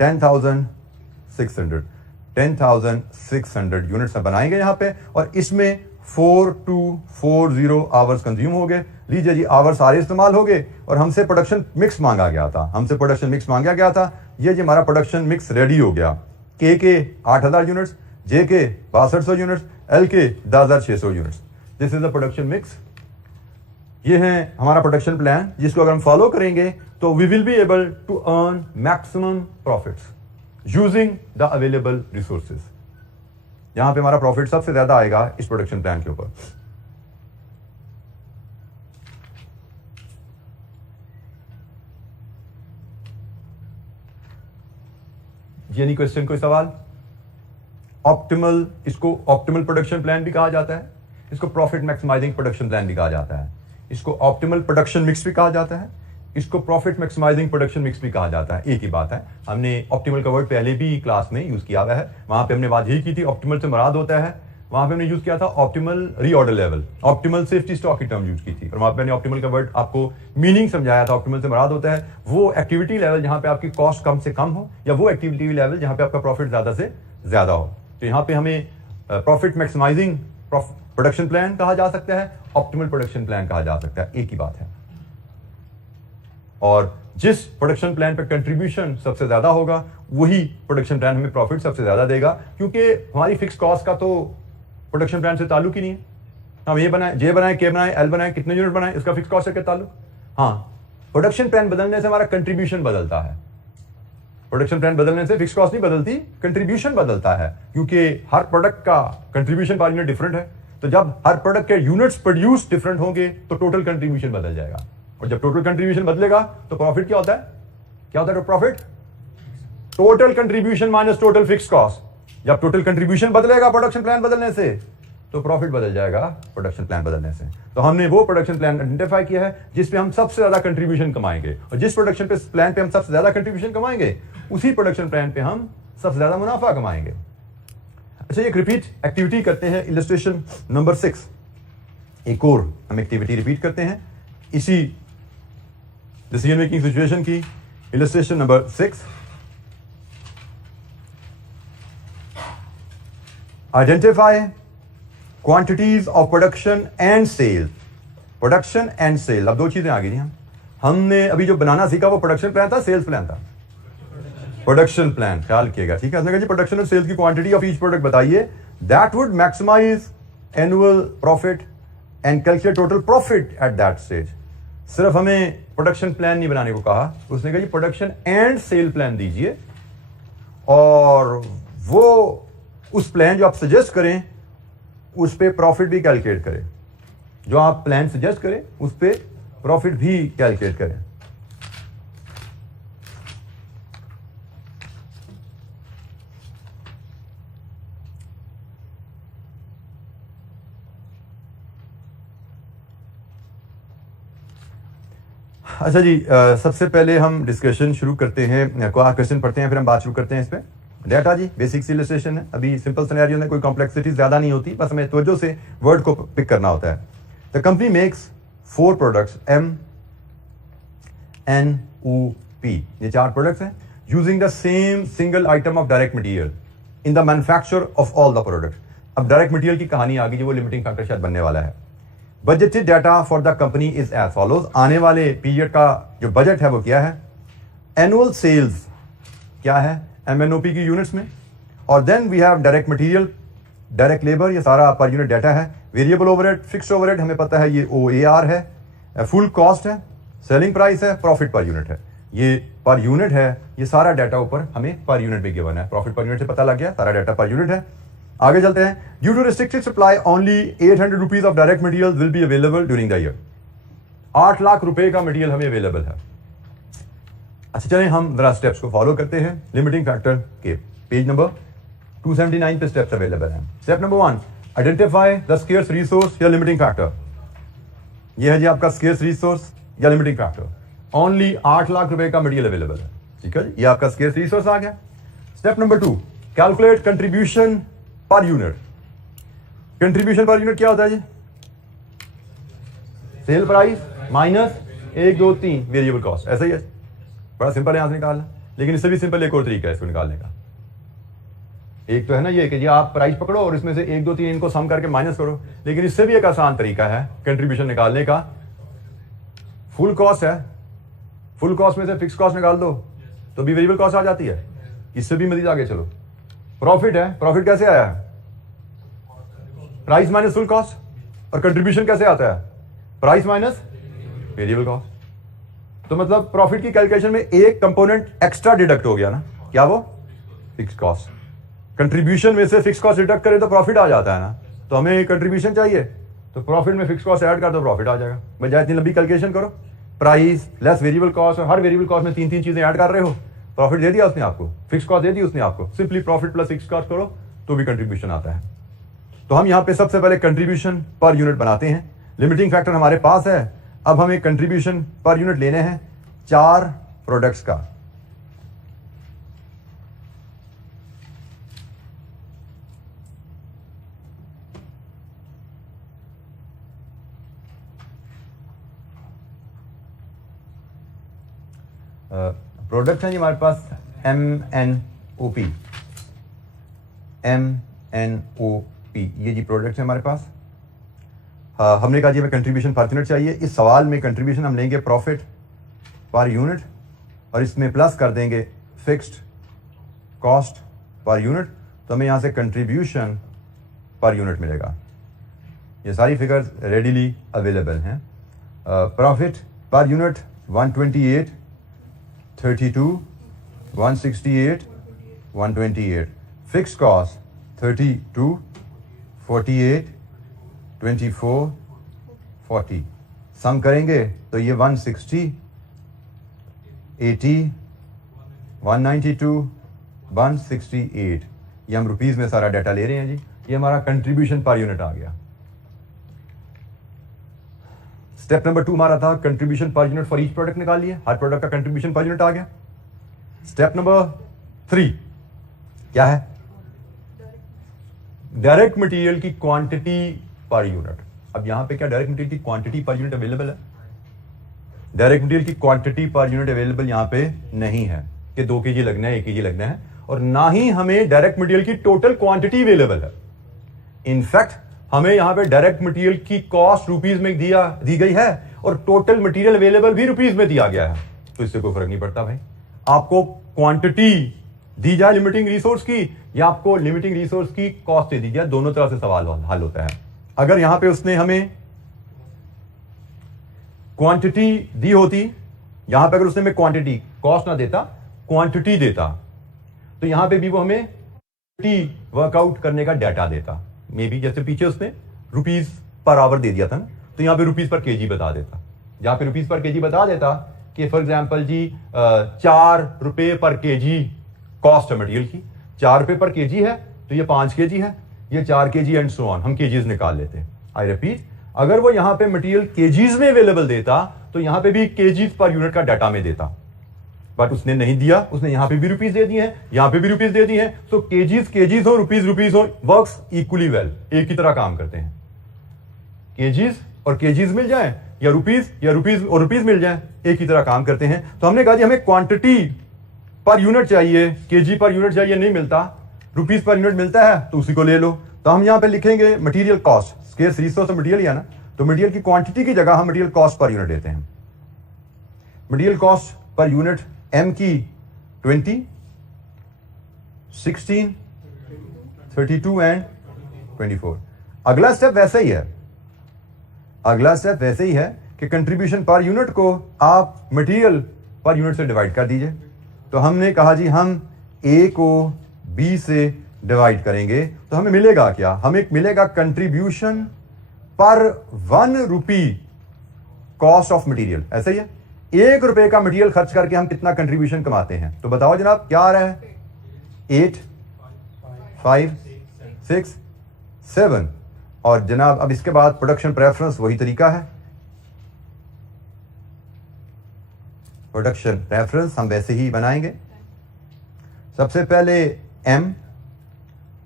10,600 यूनिट्स बनाएंगे यहां पे, और इसमें 4240 आवर्स कंज्यूम हो गए। लीजिए जी, आवर्स सारे इस्तेमाल हो गए और हमसे प्रोडक्शन मिक्स मांगा गया था। ये जी हमारा प्रोडक्शन मिक्स रेडी हो गया। के 8000 यूनिट्स, जे के 6200 यूनिट्स, एल के 10600 units. This is the production mix. ये है हमारा प्रोडक्शन प्लान, जिसको अगर हम फॉलो करेंगे तो we will be able to earn maximum profits using the available resources. यहां पे हमारा प्रॉफिट सबसे ज्यादा आएगा इस प्रोडक्शन प्लान के ऊपर। एनी क्वेश्चन, कोई सवाल? ऑप्टिमल, इसको ऑप्टिमल प्रोडक्शन प्लान भी कहा जाता है, इसको प्रॉफिट मैक्सिमाइजिंग प्रोडक्शन प्लान भी कहा जाता है, इसको ऑप्टिमल प्रोडक्शन मिक्स भी कहा जाता है, इसको प्रॉफिट मैक्सिमाइजिंग प्रोडक्शन मिक्स भी कहा जाता है। एक ही बात है। हमने ऑप्टिमल का वर्ड पहले भी क्लास में यूज किया हुआ है, वहां पे हमने बात यही की थी। ऑप्टिमल से मुराद होता है, वहां पे हमने यूज किया था optimal reorder level, optimal safety stock की टर्म यूज की थी, और वहां पे मैंने ऑप्टिमल का वर्ड आपको मीनिंग समझाया था। ऑप्टिमल से मुराद होता है वो एक्टिविटी लेवल जहां पे आपकी कॉस्ट कम से कम हो, या वो एक्टिविटी लेवल जहां पे आपका प्रॉफिट ज्यादा से ज्यादा हो। तो यहाँ पे हमें प्रॉफिट मैक्सिमाइजिंग प्रोडक्शन प्लान कहा जा सकता है, ऑप्टिमल प्रोडक्शन प्लान कहा जा सकता है, एक ही बात है। और जिस प्रोडक्शन प्लान पे कंट्रीब्यूशन सबसे ज्यादा होगा वही प्रोडक्शन प्लान हमें प्रॉफिट सबसे ज्यादा देगा, क्योंकि हमारी फिक्स कॉस्ट का तो प्रोडक्शन प्लान से ताल्लुक ही नहीं है। हम ये बनाए, जे बनाए, के बनाए, एल बनाए, कितने यूनिट बनाए, इसका फिक्स कॉस्ट से क्या ताल्लुक? हाँ, प्रोडक्शन प्लान बदलने से हमारा कंट्रीब्यूशन बदलता है। प्रोडक्शन प्लान बदलने से फिक्स कॉस्ट नहीं बदलती, कंट्रीब्यूशन बदलता है, क्योंकि हर प्रोडक्ट का कंट्रीब्यूशन पर यूनिट डिफरेंट है। तो जब हर प्रोडक्ट के यूनिट्स प्रोड्यूस डिफरेंट होंगे तो टोटल कंट्रीब्यूशन बदल जाएगा, और जब टोटल कंट्रीब्यूशन बदलेगा तो प्रॉफिट क्या होता है? क्या होता है profit? Total contribution minus total fix cost. जब टोटल कंट्रीब्यूशन बदलेगा प्रोडक्शन प्लान बदलने से, तो प्रॉफिट बदल जाएगा प्रोडक्शन प्लान बदलने से। तो हमने वो प्रोडक्शन प्लान आइडेंटिफाई किया है जिसपे हम सबसे ज्यादा कंट्रीब्यूशन कमाएंगे, और जिस प्रोडक्शन प्लान पे हम सबसे ज्यादा कंट्रीब्यूशन कमाएंगे उसी प्रोडक्शन प्लान पे हम सबसे ज्यादा मुनाफा कमाएंगे। अच्छा, एक रिपीट एक्टिविटी करते हैं, इलस्ट्रेशन नंबर 6। एक और हम एक्टिविटी रिपीट करते हैं इसी डिसीजन मेकिंग सिचुएशन की। Illustration number 6, identify quantities of production and sale. Production and sale, अब दो चीजें आ गई। हमने अभी जो बनाना सीखा वो प्रोडक्शन प्लान था, सेल्स प्लान था? प्रोडक्शन प्लान, ख्याल किएगा, ठीक है। जी प्रोडक्शन और सेल्स की क्वांटिटी ऑफ ईच प्रोडक्ट बताइए that would maximise annual profit and calculate total profit at that stage. सिर्फ हमें प्रोडक्शन प्लान नहीं बनाने को कहा, उसने कहा जी प्रोडक्शन एंड सेल प्लान दीजिए, और वो उस प्लान जो आप सजेस्ट करें उस पे प्रॉफिट भी कैलकुलेट करें। जो आप प्लान सजेस्ट करें उस पे प्रॉफिट भी कैलकुलेट करें। अच्छा जी, सबसे पहले हम डिस्कशन शुरू करते हैं, क्वेश्चन पढ़ते हैं, फिर हम बात शुरू करते हैं इस पे। डेटा जी बेसिक सी इलस्ट्रेशन है, अभी सिंपल सिनेरियो में कोई कॉम्प्लेक्सिटी ज्यादा नहीं होती, बस हमें तवज्जो से वर्ड को पिक करना होता है। The company makes 4 products MNOP, ये 4 प्रोडक्ट्स हैं, using the same single item of direct material in the manufacture of all the product. अब डायरेक्ट मटेरियल की कहानी आ गई, जो वो लिमिटिंग फैक्टर शायद बनने वाला है। Budgeted data for the company is as follows. आने वाले पीरियड का जो बजट है वो क्या है? एनुअल सेल्स क्या है MNOP की यूनिट्स में, और then we have direct material, direct labour, ये सारा पर यूनिट डाटा है। वेरिएबल ओवरहेड, फिक्स्ड ओवरहेड हमें पता है ये OAR है, फुल कॉस्ट है, सेलिंग प्राइस है, प्रॉफिट पर यूनिट है, ये पर यूनिट है। ये सारा डाटा ऊपर हमें पर यूनिट में गिवन है, प्रॉफिट पर यूनिट से पता लग गया, सारा डाटा पर यूनिट है। आगे चलते हैं। Due to restricted supply only 800 rupees of direct material will be available during the year. 8 lakh रुपए का मटेरियल हमें अवेलेबल है। अच्छा चलें हम जरा स्टेप्स को फॉलो करते हैं। लिमिटिंग फैक्टर के पेज नंबर 279 पे स्टेप्स अवेलेबल हैं। Step number 1, identify the scarce resource या लिमिटिंग फैक्टर। यह है जी आपका स्केर्स रिसोर्स या लिमिटिंग फैक्टर। ओनली 8 लाख रुपए का मटेरियल अवेलेबल है, ठीक है, ये आपका स्केर्स रिसोर्स आ गया। Step number 2, calculate contribution per unit. Contribution per unit क्या होता है जी? Sale price minus 1 2 3 variable cost. ऐसा ही है, बड़ा सिंपल है यहां से निकालना, लेकिन इससे भी सिंपल एक और तरीका है इसको निकालने का। एक तो है ना ये कि जी आप प्राइस पकड़ो और इसमें से 1 2 3 इनको सम करके माइनस करो, लेकिन इससे भी एक आसान तरीका है कंट्रीब्यूशन निकालने का। फुल कॉस्ट है, फुल कॉस्ट में से फिक्स कॉस्ट निकाल दो तो भी वेरिएबल कॉस्ट आ जाती है। इससे भी मजीद आगे चलो। प्रॉफिट है, प्रॉफिट कैसे आया है? Price minus full cost. और कंट्रीब्यूशन कैसे आता है? Price minus variable cost. तो मतलब प्रॉफिट की कैलकुलेशन में एक कंपोनेंट एक्स्ट्रा डिडक्ट हो गया ना, क्या वो? Fix cost. कंट्रीब्यूशन में से फिक्स कॉस्ट डिडक्ट करें तो प्रॉफिट आ जाता है ना, तो हमें कंट्रीब्यूशन चाहिए तो प्रॉफिट में फिक्स कॉस्ट ऐड कर दो, प्रॉफिट आ जाएगा। बजाय इतनी लंबी कैलकुलेशन करो, प्राइस लेस वेरिएबल कॉस्ट, और हर वेरिएबल कॉस्ट में 3 चीजें ऐड कर रहे हो, प्रॉफिट दे दिया उसने आपको, फिक्स कॉस्ट दे दी उसने आपको, simply profit plus fix cost करो तो भी कंट्रीब्यूशन आता है। तो हम यहां पे सबसे पहले कंट्रीब्यूशन पर यूनिट बनाते हैं। लिमिटिंग फैक्टर हमारे पास है, अब हमें कंट्रीब्यूशन पर यूनिट लेने हैं 4 प्रोडक्ट्स का। प्रोडक्ट है हमारे पास MNOP, ये जी प्रोडक्ट है हमारे पास। हमने कहा जी हमें कंट्रीब्यूशन पर यूनिट चाहिए। इस सवाल में कंट्रीब्यूशन हम लेंगे प्रॉफिट पर यूनिट और इसमें प्लस कर देंगे फिक्स्ड कॉस्ट पर यूनिट, तो हमें यहां से कंट्रीब्यूशन पर यूनिट मिलेगा। ये सारी फिगर्स रेडीली अवेलेबल हैं। Profit per unit 128, 32, 168, 128, fixed cost 32, 48, 24, 40। सम करेंगे तो ये 160, 80, 192, 168। ये हम रुपीस में सारा डाटा ले रहे हैं जी। ये हमारा कंट्रीब्यूशन पर यूनिट आ गया। स्टेप नंबर 2 हमारा था contribution per unit for each product निकालिए, हर प्रोडक्ट का कंट्रीब्यूशन पर यूनिट आ गया। स्टेप नंबर 3 क्या है? डायरेक्ट मटेरियल की क्वांटिटी पर यूनिट। अब यहां पे क्या डायरेक्ट मटेरियल की क्वांटिटी पर यूनिट अवेलेबल है? डायरेक्ट मटेरियल की क्वांटिटी पर यूनिट अवेलेबल यहां पे नहीं है कि 2 kg लगना है, 1 kg लगना है, और ना ही हमें डायरेक्ट मटेरियल की टोटल क्वांटिटी अवेलेबल है। इनफैक्ट हमें यहां पे डायरेक्ट मटेरियल की कॉस्ट रुपीस में दी गई है और टोटल मटेरियल अवेलेबल भी रुपीस में दिया गया है, तो इससे कोई फर्क नहीं पड़ता भाई। आपको क्वांटिटी दी जाए लिमिटिंग रिसोर्स की या आपको लिमिटिंग रिसोर्स की कॉस्ट दे दी जाए, दोनों तरह से सवाल हल होता है। अगर यहां पे उसने हमें क्वांटिटी दी होती, यहां पे अगर उसने हमें क्वांटिटी कॉस्ट ना देता, क्वांटिटी देता, तो यहां पे भी वो हमें वर्कआउट करने का डाटा देता। मे बी जैसे पीछे उसने रुपीस पर आवर दे दिया था ना, तो यहां पे रुपीस पर केजी बता देता। जहां पे रुपीस पर केजी बता देता कि फॉर एग्जांपल जी 4 रुपए पर केजी कॉस्ट है मटेरियल की, 4 रुपए पर केजी है तो ये 5 kg है, ये 4 kg एंड सो ऑन, हम केजीज निकाल लेते हैं। आई रिपीट, अगर वो यहां पे मटेरियल केजीज में अवेलेबल देता तो यहां पे भी केजीज पर यूनिट का डाटा में देता, बट उसने नहीं दिया। उसने यहां पे भी रुपीस दे दिए हैं, यहां पे भी रुपीस दे दिए हैं। सो केजीज हो, रुपीस हो, वर्क्स इक्वली वेल, एक ही तरह काम करते हैं। केजीज और केजीज मिल जाए या रुपीस और रुपीस मिल जाए, एक ही तरह काम करते हैं। तो हमने कहा जी हमें क्वांटिटी पर यूनिट चाहिए, केजी पर यूनिट चाहिए, नहीं मिलता, रुपीस पर यूनिट मिलता है तो उसी को ले लो। तो हम यहां पे लिखेंगे material cost, scarce resource material है ना, तो मटेरियल की क्वांटिटी की जगह हम मटेरियल कॉस्ट पर यूनिट देते हैं। Material cost per unit M की 20, 16, 32 एंड 24। अगला स्टेप वैसे ही है, अगला स्टेप वैसे ही है कि कंट्रीब्यूशन पर यूनिट को आप मटेरियल पर यूनिट से डिवाइड कर दीजिए। तो हमने कहा जी हम A को B से डिवाइड करेंगे तो हमें मिलेगा क्या? हमें मिलेगा contribution per 1 rupee cost of material, ऐसा ही है। 1 रुपए का मटेरियल खर्च करके हम कितना कंट्रीब्यूशन कमाते हैं, तो बताओ जनाब क्या आ रहा है? 8, 5, 6, 7। और जनाब अब इसके बाद प्रोडक्शन प्रेफरेंस वही तरीका है, प्रोडक्शन प्रेफरेंस हम वैसे ही बनाएंगे। सबसे पहले M,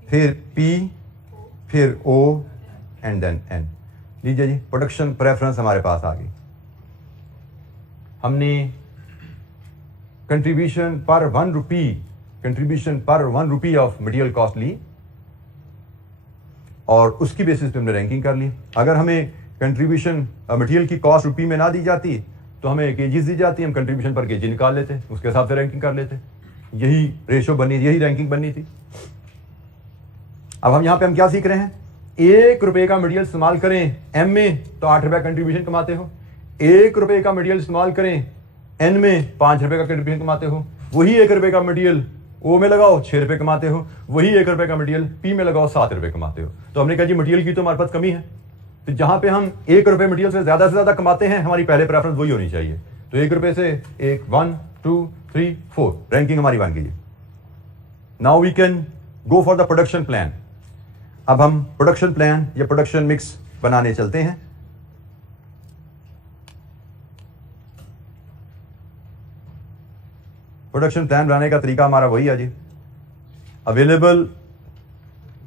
फिर P, फिर O एंड देन N। लीजिए जी, प्रोडक्शन प्रेफरेंस हमारे पास आ गई। हमने contribution per 1 rupee, contribution per 1 rupee of material cost ली और उसकी बेसिस पे हमने रैंकिंग कर ली। अगर हमें कंट्रीब्यूशन मटेरियल की कॉस्ट रुपी में ना दी जाती तो हमें केजीज दी जाती, हम कंट्रीब्यूशन पर केजी निकाल लेते, उसके हिसाब से रैंकिंग कर लेते। यही रेशो बनी, यही रैंकिंग बननी थी। अब हम यहां पे हम क्या सीख रहे हैं? 1 रुपए का मटेरियल इस्तेमाल करें M में तो 8 रुपए कंट्रीब्यूशन कमाते हो, 1 रुपए का मटेरियल इस्तेमाल करें N में 5 रुपए का कंट्रीब्यूशन कमाते हो। वही 1 रुपए का मटेरियल O में लगाओ 6 रुपए कमाते हो, वही 1 रुपए का मटेरियल P में लगाओ 7 रुपए कमाते हो। तो हमने कहा जी मटेरियल की तो हमारे पास कमी है, तो जहां पे हम 1 रुपए मटेरियल से ज्यादा कमाते हैं, हमारी पहले प्रेफरेंस वही होनी चाहिए। तो 1 रुपए से 1 2 3 4 रैंकिंग हमारी बन गई है। Now we can go for the production plan. अब हम प्रोडक्शन प्लान या प्रोडक्शन मिक्स बनाने चलते हैं। प्रोडक्शन प्लान बनाने का तरीका हमारा वही है जी। अवेलेबल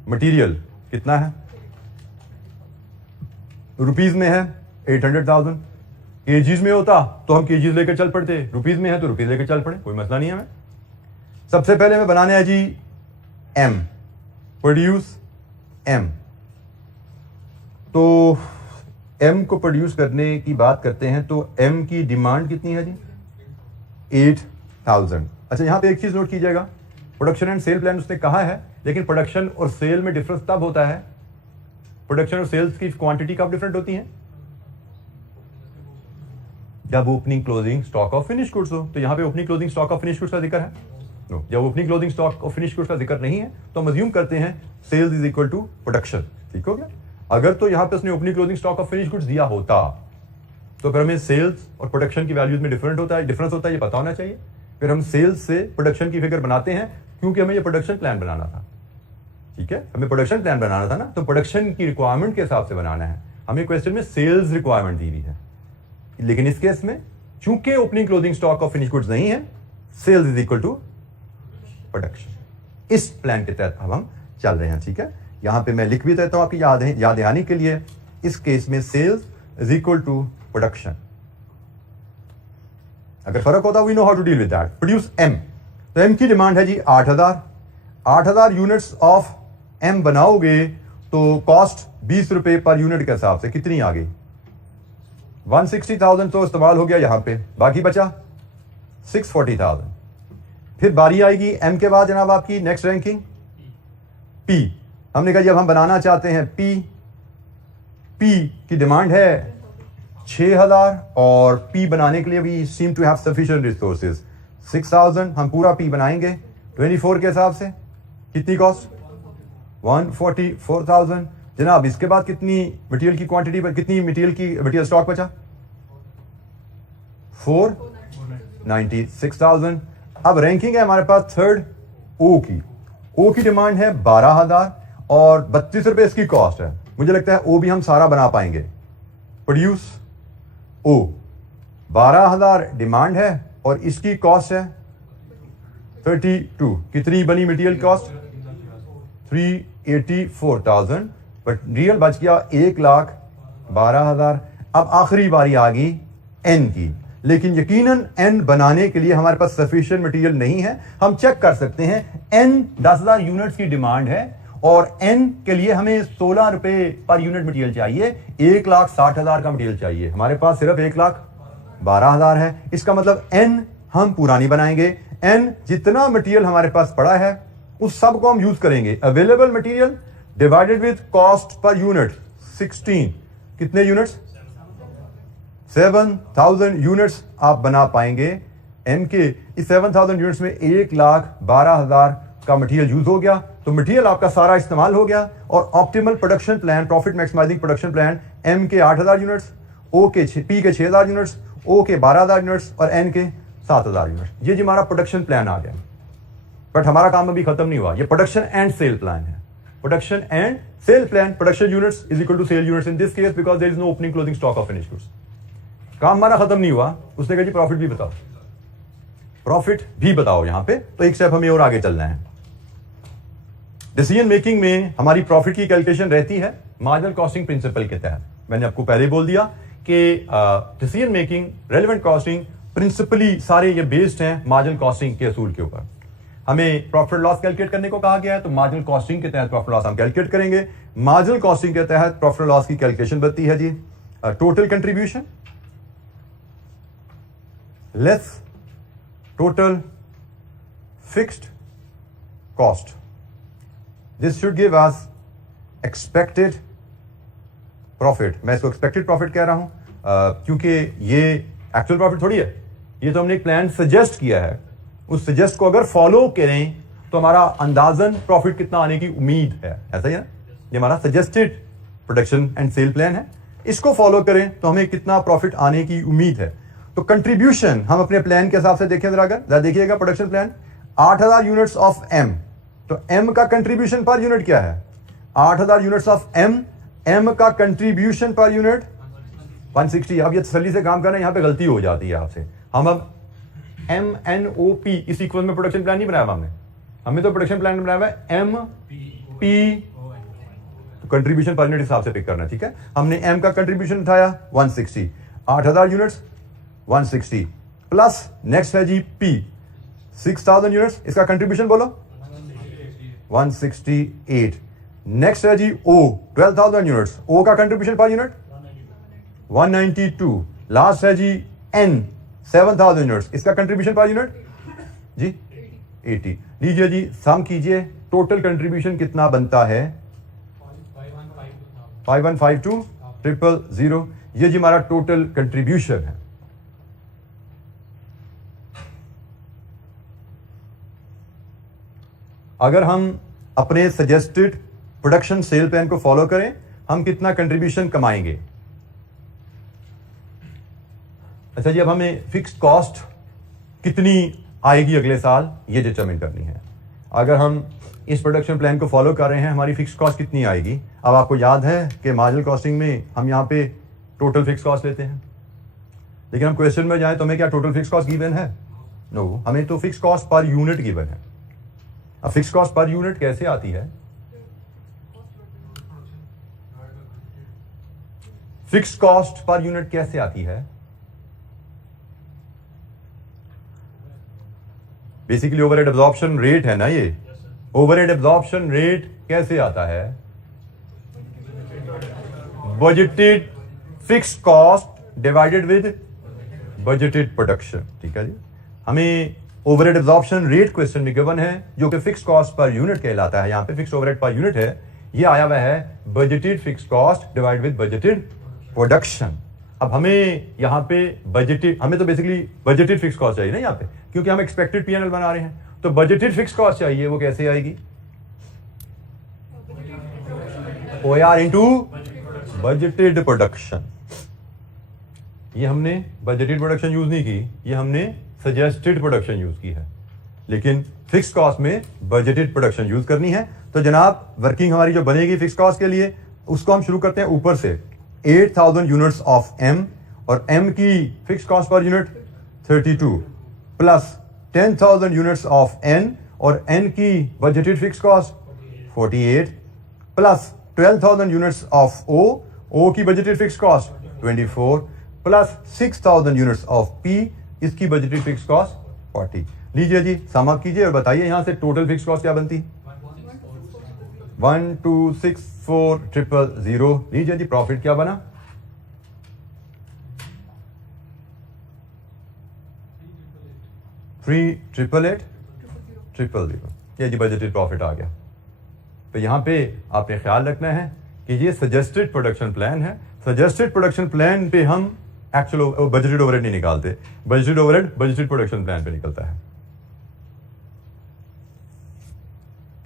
मटेरियल कितना है? रुपीज में है 800,000। केजीज में होता तो हम केजीज लेकर चल पड़ते, रुपीज में है तो रुपीज लेकर चल पड़े, कोई मसला नहीं है हमें। सबसे पहले हमें बनाने है जी M, प्रोड्यूस M। तो M को प्रोड्यूस करने की बात करते हैं तो M की डिमांड कितनी है जी? 8,000। अच्छा यहां पे एक चीज नोट कीजिएगा, प्रोडक्शन एंड सेल प्लान उसने कहा है, लेकिन प्रोडक्शन और सेल में डिफरेंस तब होता है, प्रोडक्शन और सेल्स की क्वांटिटी कब डिफरेंट होती है? जब opening closing stock of finish goods हो। तो यहां पे opening closing stock of finish goods का जिक्र है? नो। जब opening closing stock of finish goods का जिक्र नहीं है तो हम अज्यूम करते हैं sales is equal to production. ठीक हो गया? अगर तो यहां पे उसने opening closing stock of finish goods दिया होता तो फिर हमें सेल्स और प्रोडक्शन की वैल्यूज में डिफरेंस होता है, ये पता होना चाहिए। फिर हम सेल्स से प्रोडक्शन की फिगर बनाते हैं क्योंकि हमें ये प्रोडक्शन प्लान बनाना था। ठीक है, हमें प्रोडक्शन प्लान बनाना था ना, तो प्रोडक्शन की रिक्वायरमेंट के हिसाब से बनाना है। हमें क्वेश्चन में सेल्स रिक्वायरमेंट दी हुई है, लेकिन इस केस में चूंकि opening closing stock of finish goods नहीं है, sales is equal to production. इस प्लान के तहत अब हम चल रहे हैं। ठीक है, यहां पे मैं लिख भी देता हूं आपकी याद आने के लिए। इस केस में sales is equal to production. अगर फर्क होता we know how to deal with that. Produce M, तो M की डिमांड है जी 8,000 यूनिट्स ऑफ M बनाओगे तो कॉस्ट 20 रुपए पर यूनिट के हिसाब से कितनी आ गई? 160,000 तो इस्तेमाल हो गया यहां पे, बाकी बचा 640,000। फिर बारी आएगी M के बाद जनाब आपकी नेक्स्ट रैंकिंग P। हमने कहा जब हम बनाना चाहते हैं P की डिमांड है 6,000 और P बनाने के लिए we seem to have sufficient resources 6,000। हम पूरा P बनाएंगे 24 के हिसाब से। कितनी कॉस्ट? 144,000। जनाब इसके बाद कितनी मटेरियल की क्वांटिटी पर, कितनी मटेरियल स्टॉक बचा? 496,000। अब रैंकिंग है हमारे पास थर्ड O की डिमांड है 12,000 और 32 रुपए इसकी कॉस्ट है। मुझे लगता है O भी हम सारा बना पाएंगे। प्रोड्यूस O 12,000 डिमांड है और इसकी कॉस्ट है 32। कितनी बनी मटेरियल कॉस्ट? 384,000, बट रियल बच गया 1,12,000। अब आखिरी बारी आ गई N की, लेकिन यकीनन N बनाने के लिए हमारे पास सफिशिएंट मटेरियल नहीं है। हम चेक कर सकते हैं N 10,000 यूनिट्स की डिमांड है और N के लिए हमें 16 रुपए पर यूनिट मटेरियल चाहिए, 1,60,000 का मटेरियल चाहिए। हमारे पास सिर्फ 1,12,000 है। इसका मतलब N हम पूरा नहीं बनाएंगे। N जितना मटेरियल हमारे पास पड़ा है उस सब को हम यूज करेंगे। Available material divided with cost per unit 16। कितने यूनिट्स? 7,000 यूनिट्स आप बना पाएंगे M के। इस 7,000 यूनिट्स में 1,12,000 का मटेरियल यूज हो गया, तो मटेरियल आपका सारा इस्तेमाल हो गया। और optimal production plan, profit maximising production plan M के 8,000 यूनिट्स, ओ के पी के 6000 यूनिट्स, ओ के 12000 यूनिट्स और एन के 7000 यूनिट्स। ये जी हमारा प्रोडक्शन प्लान आ गया। बट हमारा काम अभी खत्म नहीं हुआ, ये प्रोडक्शन एंड सेल प्लान है। Production and sale plan, production units is equal to sale units in this case because there is no opening closing stock of finished goods. काम हमारा खत्म नहीं हुआ। उसने कहा जी प्रॉफिट भी बताओ, प्रॉफिट भी बताओ यहां पे। तो एक स्टेप हमें और आगे चलना है। डिसीजन मेकिंग में हमारी प्रॉफिट की कैलकुलेशन रहती है मार्जिनल कॉस्टिंग प्रिंसिपल के तहत। मैंने आपको पहले बोल दिया कि decision making, relevant costing principally सारे ये बेस्ड हैं मार्जिनल कॉस्टिंग के असूल के ऊपर। हमें प्रॉफिट लॉस कैलकुलेट करने को कहा गया है, तो मार्जिनल कॉस्टिंग के तहत प्रॉफिट लॉस हम कैलकुलेट करेंगे। मार्जिनल कॉस्टिंग के तहत प्रॉफिट लॉस की कैलकुलेशन बनती है जी total contribution less total fixed cost. This should give us expected profit. मैं इसको एक्सपेक्टेड प्रॉफिट कह रहा हूं क्योंकि ये एक्चुअल प्रॉफिट थोड़ी है, ये तो हमने एक प्लान सजेस्ट किया है। उस सजेस्ट को अगर फॉलो करें तो हमारा अंदाजन प्रॉफिट कितना आने की उम्मीद है, ऐसा ही है ना। ये हमारा suggested production and sale plan है, इसको फॉलो करें तो हमें कितना प्रॉफिट आने की उम्मीद है। तो कंट्रीब्यूशन हम अपने प्लान के हिसाब से देखें जरा, अगर देखिएगा production plan 8000 units of M, तो एम का कंट्रीब्यूशन पर यूनिट क्या है? 8000 यूनिट्स ऑफ एम, एम का कंट्रीब्यूशन पर यूनिट 160। अब ये तसल्ली से काम करना, यहां पे गलती हो जाती है आपसे। हम अब MNOP इस इक्वल में प्रोडक्शन प्लान नहीं बनाया हमने, हमने तो प्रोडक्शन प्लान बनाया हुआ है MP, तो कंट्रीब्यूशन पर यूनिट हिसाब से पिक करना, ठीक है। हमने M का कंट्रीब्यूशन उठाया 160, 8000 यूनिट्स 160 प्लस नेक्स्ट है जी P 6000 यूनिट्स, इसका कंट्रीब्यूशन बोलो 168। नेक्स्ट है जी O 12000 यूनिट्स, O का कंट्रीब्यूशन पर यूनिट 192। लास्ट है जी N 7000 यूनिट्स, इसका कंट्रीब्यूशन पर यूनिट जी 80। लीजिए जी सम कीजिए, टोटल कंट्रीब्यूशन कितना बनता है? 5152,000। ये जी हमारा टोटल कंट्रीब्यूशन है। अगर हम अपने सजेस्टेड प्रोडक्शन सेल प्लान को फॉलो करें, हम कितना कंट्रीब्यूशन कमाएंगे? अच्छा जी, अब हमें फिक्स्ड कॉस्ट कितनी आएगी अगले साल, ये डिटरमिन करनी है। अगर हम इस प्रोडक्शन प्लान को फॉलो कर रहे हैं, हमारी फिक्स्ड कॉस्ट कितनी आएगी? अब आपको याद है कि मार्जिनल कॉस्टिंग में हम यहाँ पे टोटल फिक्स कॉस्ट लेते हैं, लेकिन हम क्वेश्चन में जाए तो हमें क्या टोटल फिक्स कॉस्ट गिवन है? नो, हमें तो fix cost per unit given है। अब फिक्स कॉस्ट पर यूनिट कैसे आती है? फिक्स कॉस्ट पर यूनिट कैसे आती है? बेसिकली ओवरहेड एब्जॉर्प्शन रेट है ना ये। ओवरहेड एब्जॉर्प्शन रेट कैसे आता है? Budgeted fix cost divided with budgeted production, ठीक है जी। हमें ओवरहेड एब्जॉर्प्शन रेट क्वेश्चन में गिवन है, जो कि फिक्स कॉस्ट पर यूनिट कहलाता है। यहां पे फिक्स ओवरहेड पर यूनिट है, ये आया हुआ है budgeted fix cost divide with budgeted production. अब हमें यहां पे बजटेड, हमें तो बेसिकली बजटेड फिक्स कॉस्ट चाहिए ना यहां पे, क्योंकि हम एक्सपेक्टेड पीएनएल बना रहे हैं। तो बजटेड फिक्स कॉस्ट चाहिए, वो कैसे आएगी? OAR into budgeted production. ये हमने बजटेड प्रोडक्शन यूज नहीं की, ये हमने सजेस्टेड प्रोडक्शन यूज की है, लेकिन फिक्स कॉस्ट में बजटेड प्रोडक्शन यूज करनी है। तो जनाब वर्किंग हमारी जो बनेगी फिक्स कॉस्ट के लिए, उसको हम शुरू करते हैं ऊपर से। 8000 यूनिट्स ऑफ M, और M की fix cost per unit 32 plus 10,000 units of N, और N की budgeted fix cost 48 plus 12,000 units of O की budgeted fix cost 24 plus 6,000 units of P, इसकी बजटेड फिक्स कॉस्ट 40। लीजिए जी सम अप कीजिए और बताइए यहां से टोटल फिक्स कॉस्ट क्या बनती? 1,264,000। लीजिए जी प्रॉफिट क्या बना? 3,888,000। ये जी बजटेड प्रॉफिट आ गया। तो यहां पे आपने ख्याल रखना है कि ये सजेस्टेड प्रोडक्शन प्लान है। सजेस्टेड प्रोडक्शन प्लान पे हम एक्चुअल बजटेड ओवरहेड नहीं निकालते, budgeted overhead budgeted production plan पे निकलता है।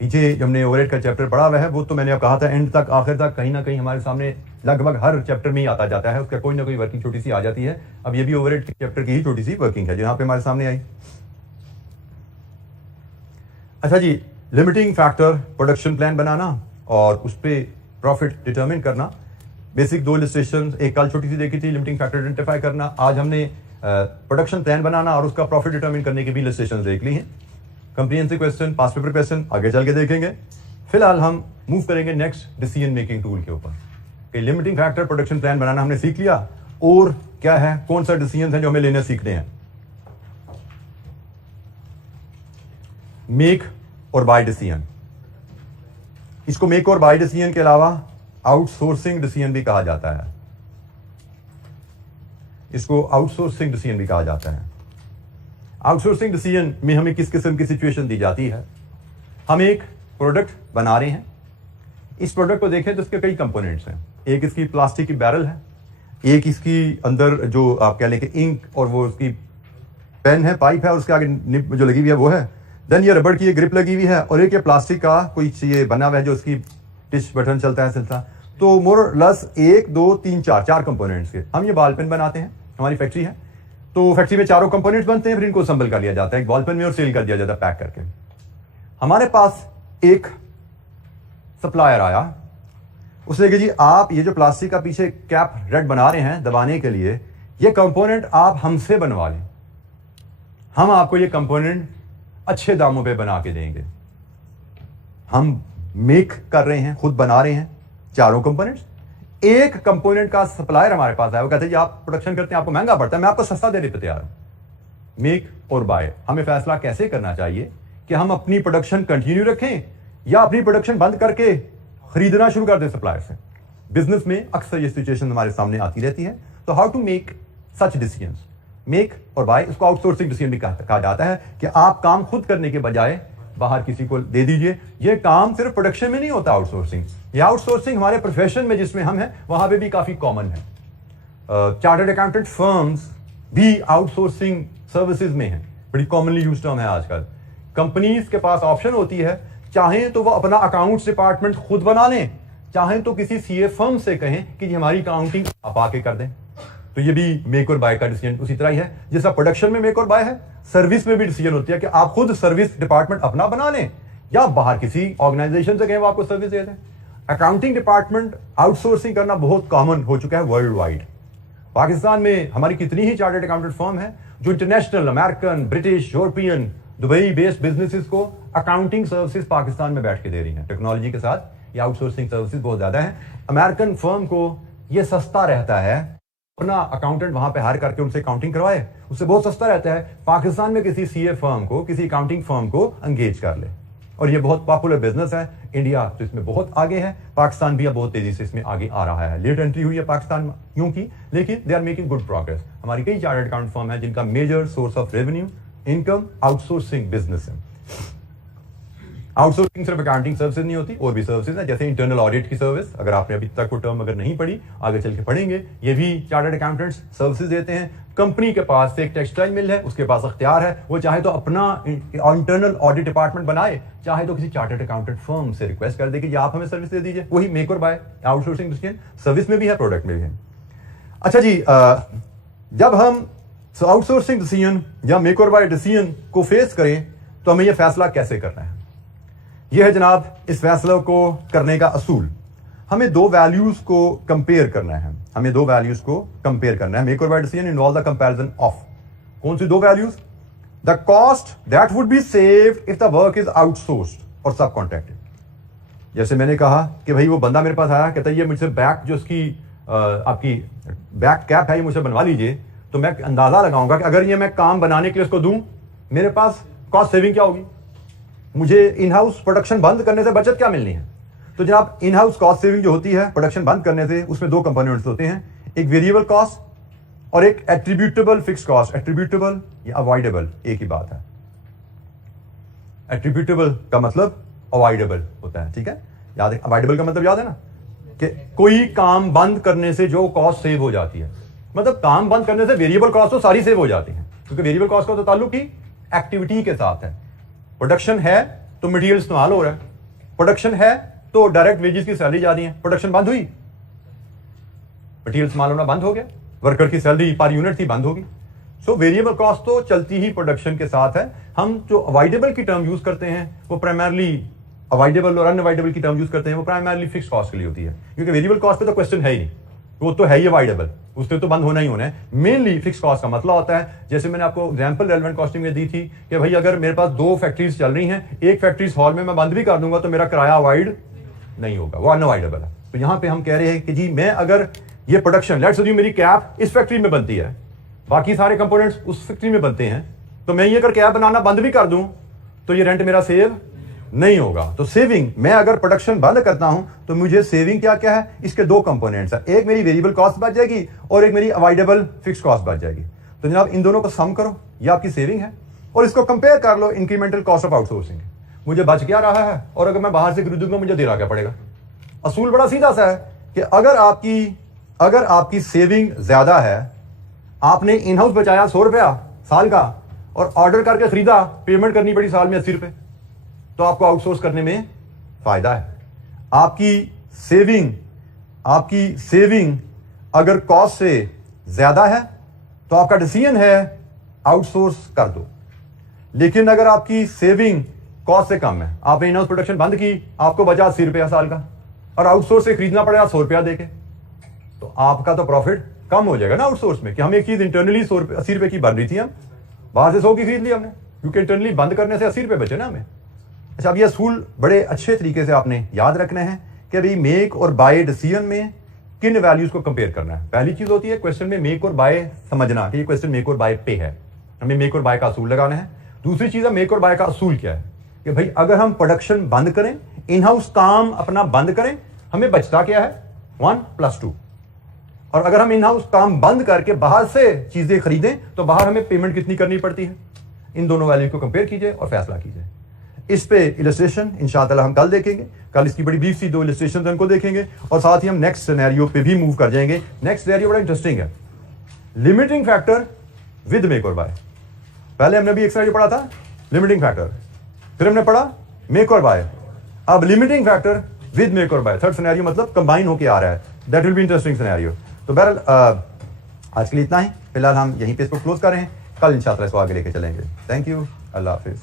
पीछे हमने ओवरहेड का चैप्टर पढ़ा हुआ है, वो तो मैंने अब कहा था एंड तक आखिर तक कहीं ना कहीं हमारे सामने लगभग हर चैप्टर में ही आता जाता है, उसका कोई ना कोई वर्किंग छोटी सी आ जाती है। अब ये भी ओवरहेड के चैप्टर की ही छोटी सी वर्किंग है जो यहाँ पे हमारे सामने आई। अच्छा जी, लिमिटिंग फैक्टर प्रोडक्शन प्लान बनाना और उस पर प्रॉफिट डिटरमिन करना, बेसिक दो इलस्ट्रेशन, एक कल छोटी सी देखी थी लिमिटिंग फैक्टर आइडेंटिफाई करना, आज हमने प्रोडक्शन प्लान बनाना और उसका प्रॉफिट डिटरमिन करने की भी इलस्ट्रेशन देख ली हैं। कंप्रीहेंसिव क्वेश्चन, पास पेपर क्वेश्चन आगे चल के देखेंगे। फिलहाल हम मूव करेंगे नेक्स्ट डिसीजन मेकिंग टूल के ऊपर कि लिमिटिंग फैक्टर प्रोडक्शन प्लान बनाना हमने सीख लिया, और क्या है, कौन सा डिसीजन है जो हमें लेने सीखने हैं। मेक और बाय डिसीजन, इसको मेक और बाय डिसीजन के अलावा आउटसोर्सिंग डिसीजन भी कहा जाता है, इसको आउटसोर्सिंग डिसीजन भी कहा जाता है। आउटसोर्सिंग डिसीजन में हमें किस किस्म की सिचुएशन दी जाती है, हम एक प्रोडक्ट बना रहे हैं, इस प्रोडक्ट को देखें तो इसके कई कंपोनेंट्स हैं, एक इसकी प्लास्टिक की बैरल है, एक इसकी अंदर जो आप कह लें कि इंक और वो उसकी पेन है, पाइप है, और उसके आगे निब जो लगी हुई है वो है, देन ये रबड़ की ये ग्रिप लगी हुई है, और एक ये प्लास्टिक का कोई ये बना हुआ है जो उसकी टिच बटन चलता है सिलता। तो मोर लेस 1 2 3 4 कंपोनेंट्स के हम ये बॉल पेन बनाते हैं। हमारी फैक्ट्री है तो फैक्ट्री में चारों कंपोनेंट्स बनते हैं, फिर इनको असेंबल कर लिया जाता है एक बॉल पेन में और सेल कर दिया जाता है पैक करके। हमारे पास एक सप्लायर आया, उसने कहा जी आप ये जो प्लास्टिक का पीछे कैप रेड बना रहे हैं दबाने के लिए, ये कंपोनेंट आप हमसे बनवा लें, हम आपको ये कंपोनेंट अच्छे दामों पे बना के देंगे। हम मेक कर रहे हैं, खुद बना रहे हैं चारों कंपोनेंट्स। एक कंपोनेंट का सप्लायर हमारे पास आया, वो कहते हैं जी आप प्रोडक्शन करते हैं, आपको महंगा पड़ता है, मैं आपको सस्ता देने पे तैयार हूं। मेक और बाय, हमें फैसला कैसे करना चाहिए कि हम अपनी प्रोडक्शन कंटिन्यू रखें या अपनी प्रोडक्शन बंद करके खरीदना शुरू कर दें सप्लायर से। बिजनेस में अक्सर ये सिचुएशन हमारे सामने आती रहती है। तो how to make such decisions, make और बाय, इसको आउटसोर्सिंग डिसीजन भी कहा जाता है कि आप काम खुद करने के बजाय बाहर किसी को दे दीजिए। ये काम सिर्फ प्रोडक्शन में नहीं होता आउटसोर्सिंग, ये आउटसोर्सिंग हमारे प्रोफेशन में जिसमें हम हैं वहां पे भी काफी कॉमन है। चार्टर्ड अकाउंटेंट फर्म्स भी आउटसोर्सिंग सर्विसेज में हैं, बड़ी कॉमनली यूज टर्म है आजकल। कंपनीज के पास ऑप्शन होती है, चाहें तो वो अपना अकाउंट्स डिपार्टमेंट खुद बना लें, चाहें तो किसी सीए फर्म से कहें कि जी हमारी अकाउंटिंग आप आके कर दें। तो ये भी मेक और बाय का डिसीजन उसी तरह ही है जैसा प्रोडक्शन में मेक और बाय है, सर्विस में भी डिसीजन होती है कि आप खुद सर्विस डिपार्टमेंट अपना बना लें या बाहर किसी ऑर्गेनाइजेशन से कहें वो आपको सर्विस दे दें। अकाउंटिंग डिपार्टमेंट आउटसोर्सिंग करना बहुत कॉमन हो चुका है वर्ल्ड वाइड। पाकिस्तान में हमारी कितनी ही चार्टर्ड अकाउंटेंट फर्म है जो international, American, British, European, Dubai based businesses को अकाउंटिंग सर्विसेज पाकिस्तान में बैठ के दे रही हैं। टेक्नोलॉजी के साथ ये आउटसोर्सिंग सर्विसेज बहुत ज्यादा है। अमेरिकन फर्म को ये सस्ता रहता है अपना अकाउंटेंट वहां पे हायर करके उनसे अकाउंटिंग करवाए, उससे बहुत सस्ता रहता है पाकिस्तान में किसी सीए फर्म को, किसी अकाउंटिंग फर्म को एंगेज कर ले। और ये बहुत पॉपुलर बिजनेस है। इंडिया तो इसमें बहुत आगे है, पाकिस्तान भी अब बहुत तेजी से इसमें आगे आ रहा है। लेट एंट्री हुई है पाकिस्तान में यूं की, लेकिन they are making good progress. हमारी कई चार्टर्ड अकाउंट फर्म है जिनका major source of revenue, income outsourcing business है। आउटसोर्सिंग सिर्फ अकाउंटिंग सर्विसेज नहीं होती, और भी सर्विसेज है, जैसे इंटरनल ऑडिट की सर्विस। अगर आपने अभी तक वो टर्म अगर नहीं पढ़ी, आगे चल के पढ़ेंगे, ये भी चार्टर्ड अकाउंटेंट्स सर्विसेज देते हैं। कंपनी के पास एक टेक्सटाइल मिल है, उसके पास अख्तियार है, वो चाहे तो अपना इंटरनल ऑडिट डिपार्टमेंट बनाए, चाहे तो किसी चार्टर्ड अकाउंटेंट फर्म से रिक्वेस्ट कर दे कि आप हमें सर्विस दे दीजिए। वही मेक और बाय आउटसोर्सिंग डिसीजन सर्विस में भी है, प्रोडक्ट में भी है। अच्छा जी, जब हम आउटसोर्सिंग डिसीजन या मेक और बाय डिसीजन को फेस करें तो हमें यह फैसला कैसे करना है। यह है जनाब इस फैसले को करने का असूल। हमें दो वैल्यूज को कंपेयर करना है, हमें दो वैल्यूज को कंपेयर करना है। मेक और buy decision involve the comparison of कौन सी दो values, the cost that would be saved if the work is outsourced और सब कॉन्ट्रैक्टेड। जैसे मैंने कहा कि भाई वो बंदा मेरे पास आया, कहता है ये मुझसे बैक जो उसकी आपकी बैक कैप है ये मुझसे बनवा लीजिए, तो मैं अंदाजा लगाऊंगा कि अगर ये मैं काम बनाने के लिए उसको दूं, मेरे पास कॉस्ट सेविंग क्या होगी, मुझे इन हाउस प्रोडक्शन बंद करने से बचत क्या मिलनी है। तो जनाब इन हाउस कॉस्ट सेविंग जो होती है प्रोडक्शन बंद करने से, उसमें दो कंपोनेंट्स होते हैं, एक वेरिएबल कॉस्ट और एक एट्रीब्यूटेबल फिक्स कॉस्ट। एट्रीब्यूटेबल या अवॉइडेबल एक ही बात है। एट्रीब्यूटेबल का मतलब अवॉइडेबल होता है, ठीक है, याद है। अवॉइडेबल का मतलब याद है ना, कि कोई काम बंद करने से जो कॉस्ट सेव हो जाती है, मतलब काम बंद करने से वेरिएबल कॉस्ट तो सारी सेव हो जाती है, क्योंकि वेरिएबल कॉस्ट का तो ताल्लुक ही एक्टिविटी के साथ है। प्रोडक्शन है तो मटेरियल इस्तेमाल हो रहा है, प्रोडक्शन है तो डायरेक्ट वेजेस की सैलरी जा रही है, प्रोडक्शन बंद हुई, मटीरियल माल होना बंद हो गया, वर्कर की सैलरी पर यूनिट थी बंद होगी। सो वेरिएबल कॉस्ट तो चलती ही प्रोडक्शन के साथ है। हम जो अवॉइडेबल की टर्म यूज करते हैं वो प्राइमरली अवॉइडेबल और अनअवॉइडेबल की टर्म यूज करते हैं वो प्राइमरली फिक्स कॉस्ट के लिए होती है, क्योंकि वेरिएबल कॉस्ट पे तो क्वेश्चन है ही नहीं, वो तो है ही अवॉइडेबल, उससे तो बंद होना ही होना है। मेनली फिक्स कॉस्ट का मतलब होता है, जैसे मैंने आपको एग्जांपल रेलेवेंट कॉस्टिंग में दी थी कि भाई अगर मेरे पास 2 फैक्ट्रीज चल रही हैं, एक फैक्ट्री हॉल में मैं बंद भी कर दूंगा तो मेरा किराया अवॉइड नहीं होगा, वो अनअवॉइडेबल है। तो यहां पे हम कह रहे हैं कि जी मैं अगर ये प्रोडक्शन लेट्स अज्यूम मेरी कैप इस फैक्ट्री में बनती है, बाकी सारे कंपोनेंट्स उस फैक्ट्री में बनते हैं, तो मैं ये अगर कैप बनाना बंद भी कर दूं तो ये रेंट मेरा सेव नहीं होगा। तो सेविंग, मैं अगर प्रोडक्शन बंद करता हूं तो मुझे सेविंग क्या क्या है, इसके 2 कंपोनेंट्स है, एक मेरी वेरिएबल कॉस्ट बच जाएगी और एक मेरी अवॉइडेबल फिक्स कॉस्ट बच जाएगी। तो जनाब इन दोनों को सम करो, ये आपकी सेविंग है, और इसको कंपेयर कर लो इंक्रीमेंटल कॉस्ट ऑफ आउटसोर्सिंग, मुझे बच क्या रहा है और अगर मैं बाहर से खरीदूंगा मुझे देना क्या पड़ेगा। असूल बड़ा सीधा सा है कि अगर आपकी सेविंग ज्यादा है, आपने इन हाउस बचाया 100 रुपया साल का और ऑर्डर करके खरीदा, पेमेंट करनी पड़ी साल में 80 रुपए, तो आपको आउटसोर्स करने में फायदा है। आपकी सेविंग अगर कॉस्ट से ज्यादा है तो आपका डिसीजन है आउटसोर्स कर दो, लेकिन अगर आपकी सेविंग कॉस्ट से कम है, आपने इन हाउस प्रोडक्शन बंद की, आपको बचा 80 रुपया साल का और आउटसोर्स से खरीदना पड़ेगा 100 रुपया देके, तो आपका तो प्रॉफिट कम हो जाएगा ना आउटसोर्स में, कि हम एक चीज इंटरनली 80 रुपए की बन रही थी, हम बाहर से 100 की खरीद ली हमने, क्योंकि इंटरनली बंद करने से 80 रुपए बचे ना हमें। अच्छा, अब ये असूल बड़े अच्छे तरीके से आपने याद रखने हैं कि अभी मेक और बाय डिसीजन में किन वैल्यूज को कंपेयर करना है। पहली चीज होती है क्वेश्चन में मेक और बाय समझना कि ये क्वेश्चन मेक और बाय पे है, हमें मेक और बाय का असूल लगाना है। दूसरी चीज है मेक और बाय का असूल क्या है, कि भाई अगर हम प्रोडक्शन बंद करें, इन हाउस काम अपना बंद करें, हमें बचता क्या है 1+2, और अगर हम इन हाउस काम बंद करके बाहर से चीजें खरीदें तो बाहर हमें पेमेंट कितनी करनी पड़ती है। इन दोनों वैल्यू को कंपेयर कीजिए और फैसला कीजिए। इस पे इलस्ट्रेशन इंशाअल्लाह हम कल देखेंगे, कल इसकी बड़ी ब्रीफ सी 2 इलस्ट्रेशन उनको देखेंगे और साथ ही हम नेक्स्ट सिनेरियो पे भी मूव कर जाएंगे। नेक्स्ट सिनेरियो बड़ा इंटरेस्टिंग है, लिमिटिंग फैक्टर विद मेक और बाय। पहले हमने भी एक सिनेरियो पढ़ा था लिमिटिंग फैक्टर, फिर हमने पढ़ा मेक और बाय, अब लिमिटिंग फैक्टर विद मेक और बाय, थर्ड सिनेरियो मतलब कंबाइन होके आ रहा है। That will be interesting scenario. तो बहरहाल आज के लिए इतना ही, फिलहाल हम यहीं पे इसको क्लोज कर रहे हैं, कल इंशाअल्लाह इसको आगे लेके चलेंगे। Thank you, Allah Hafiz.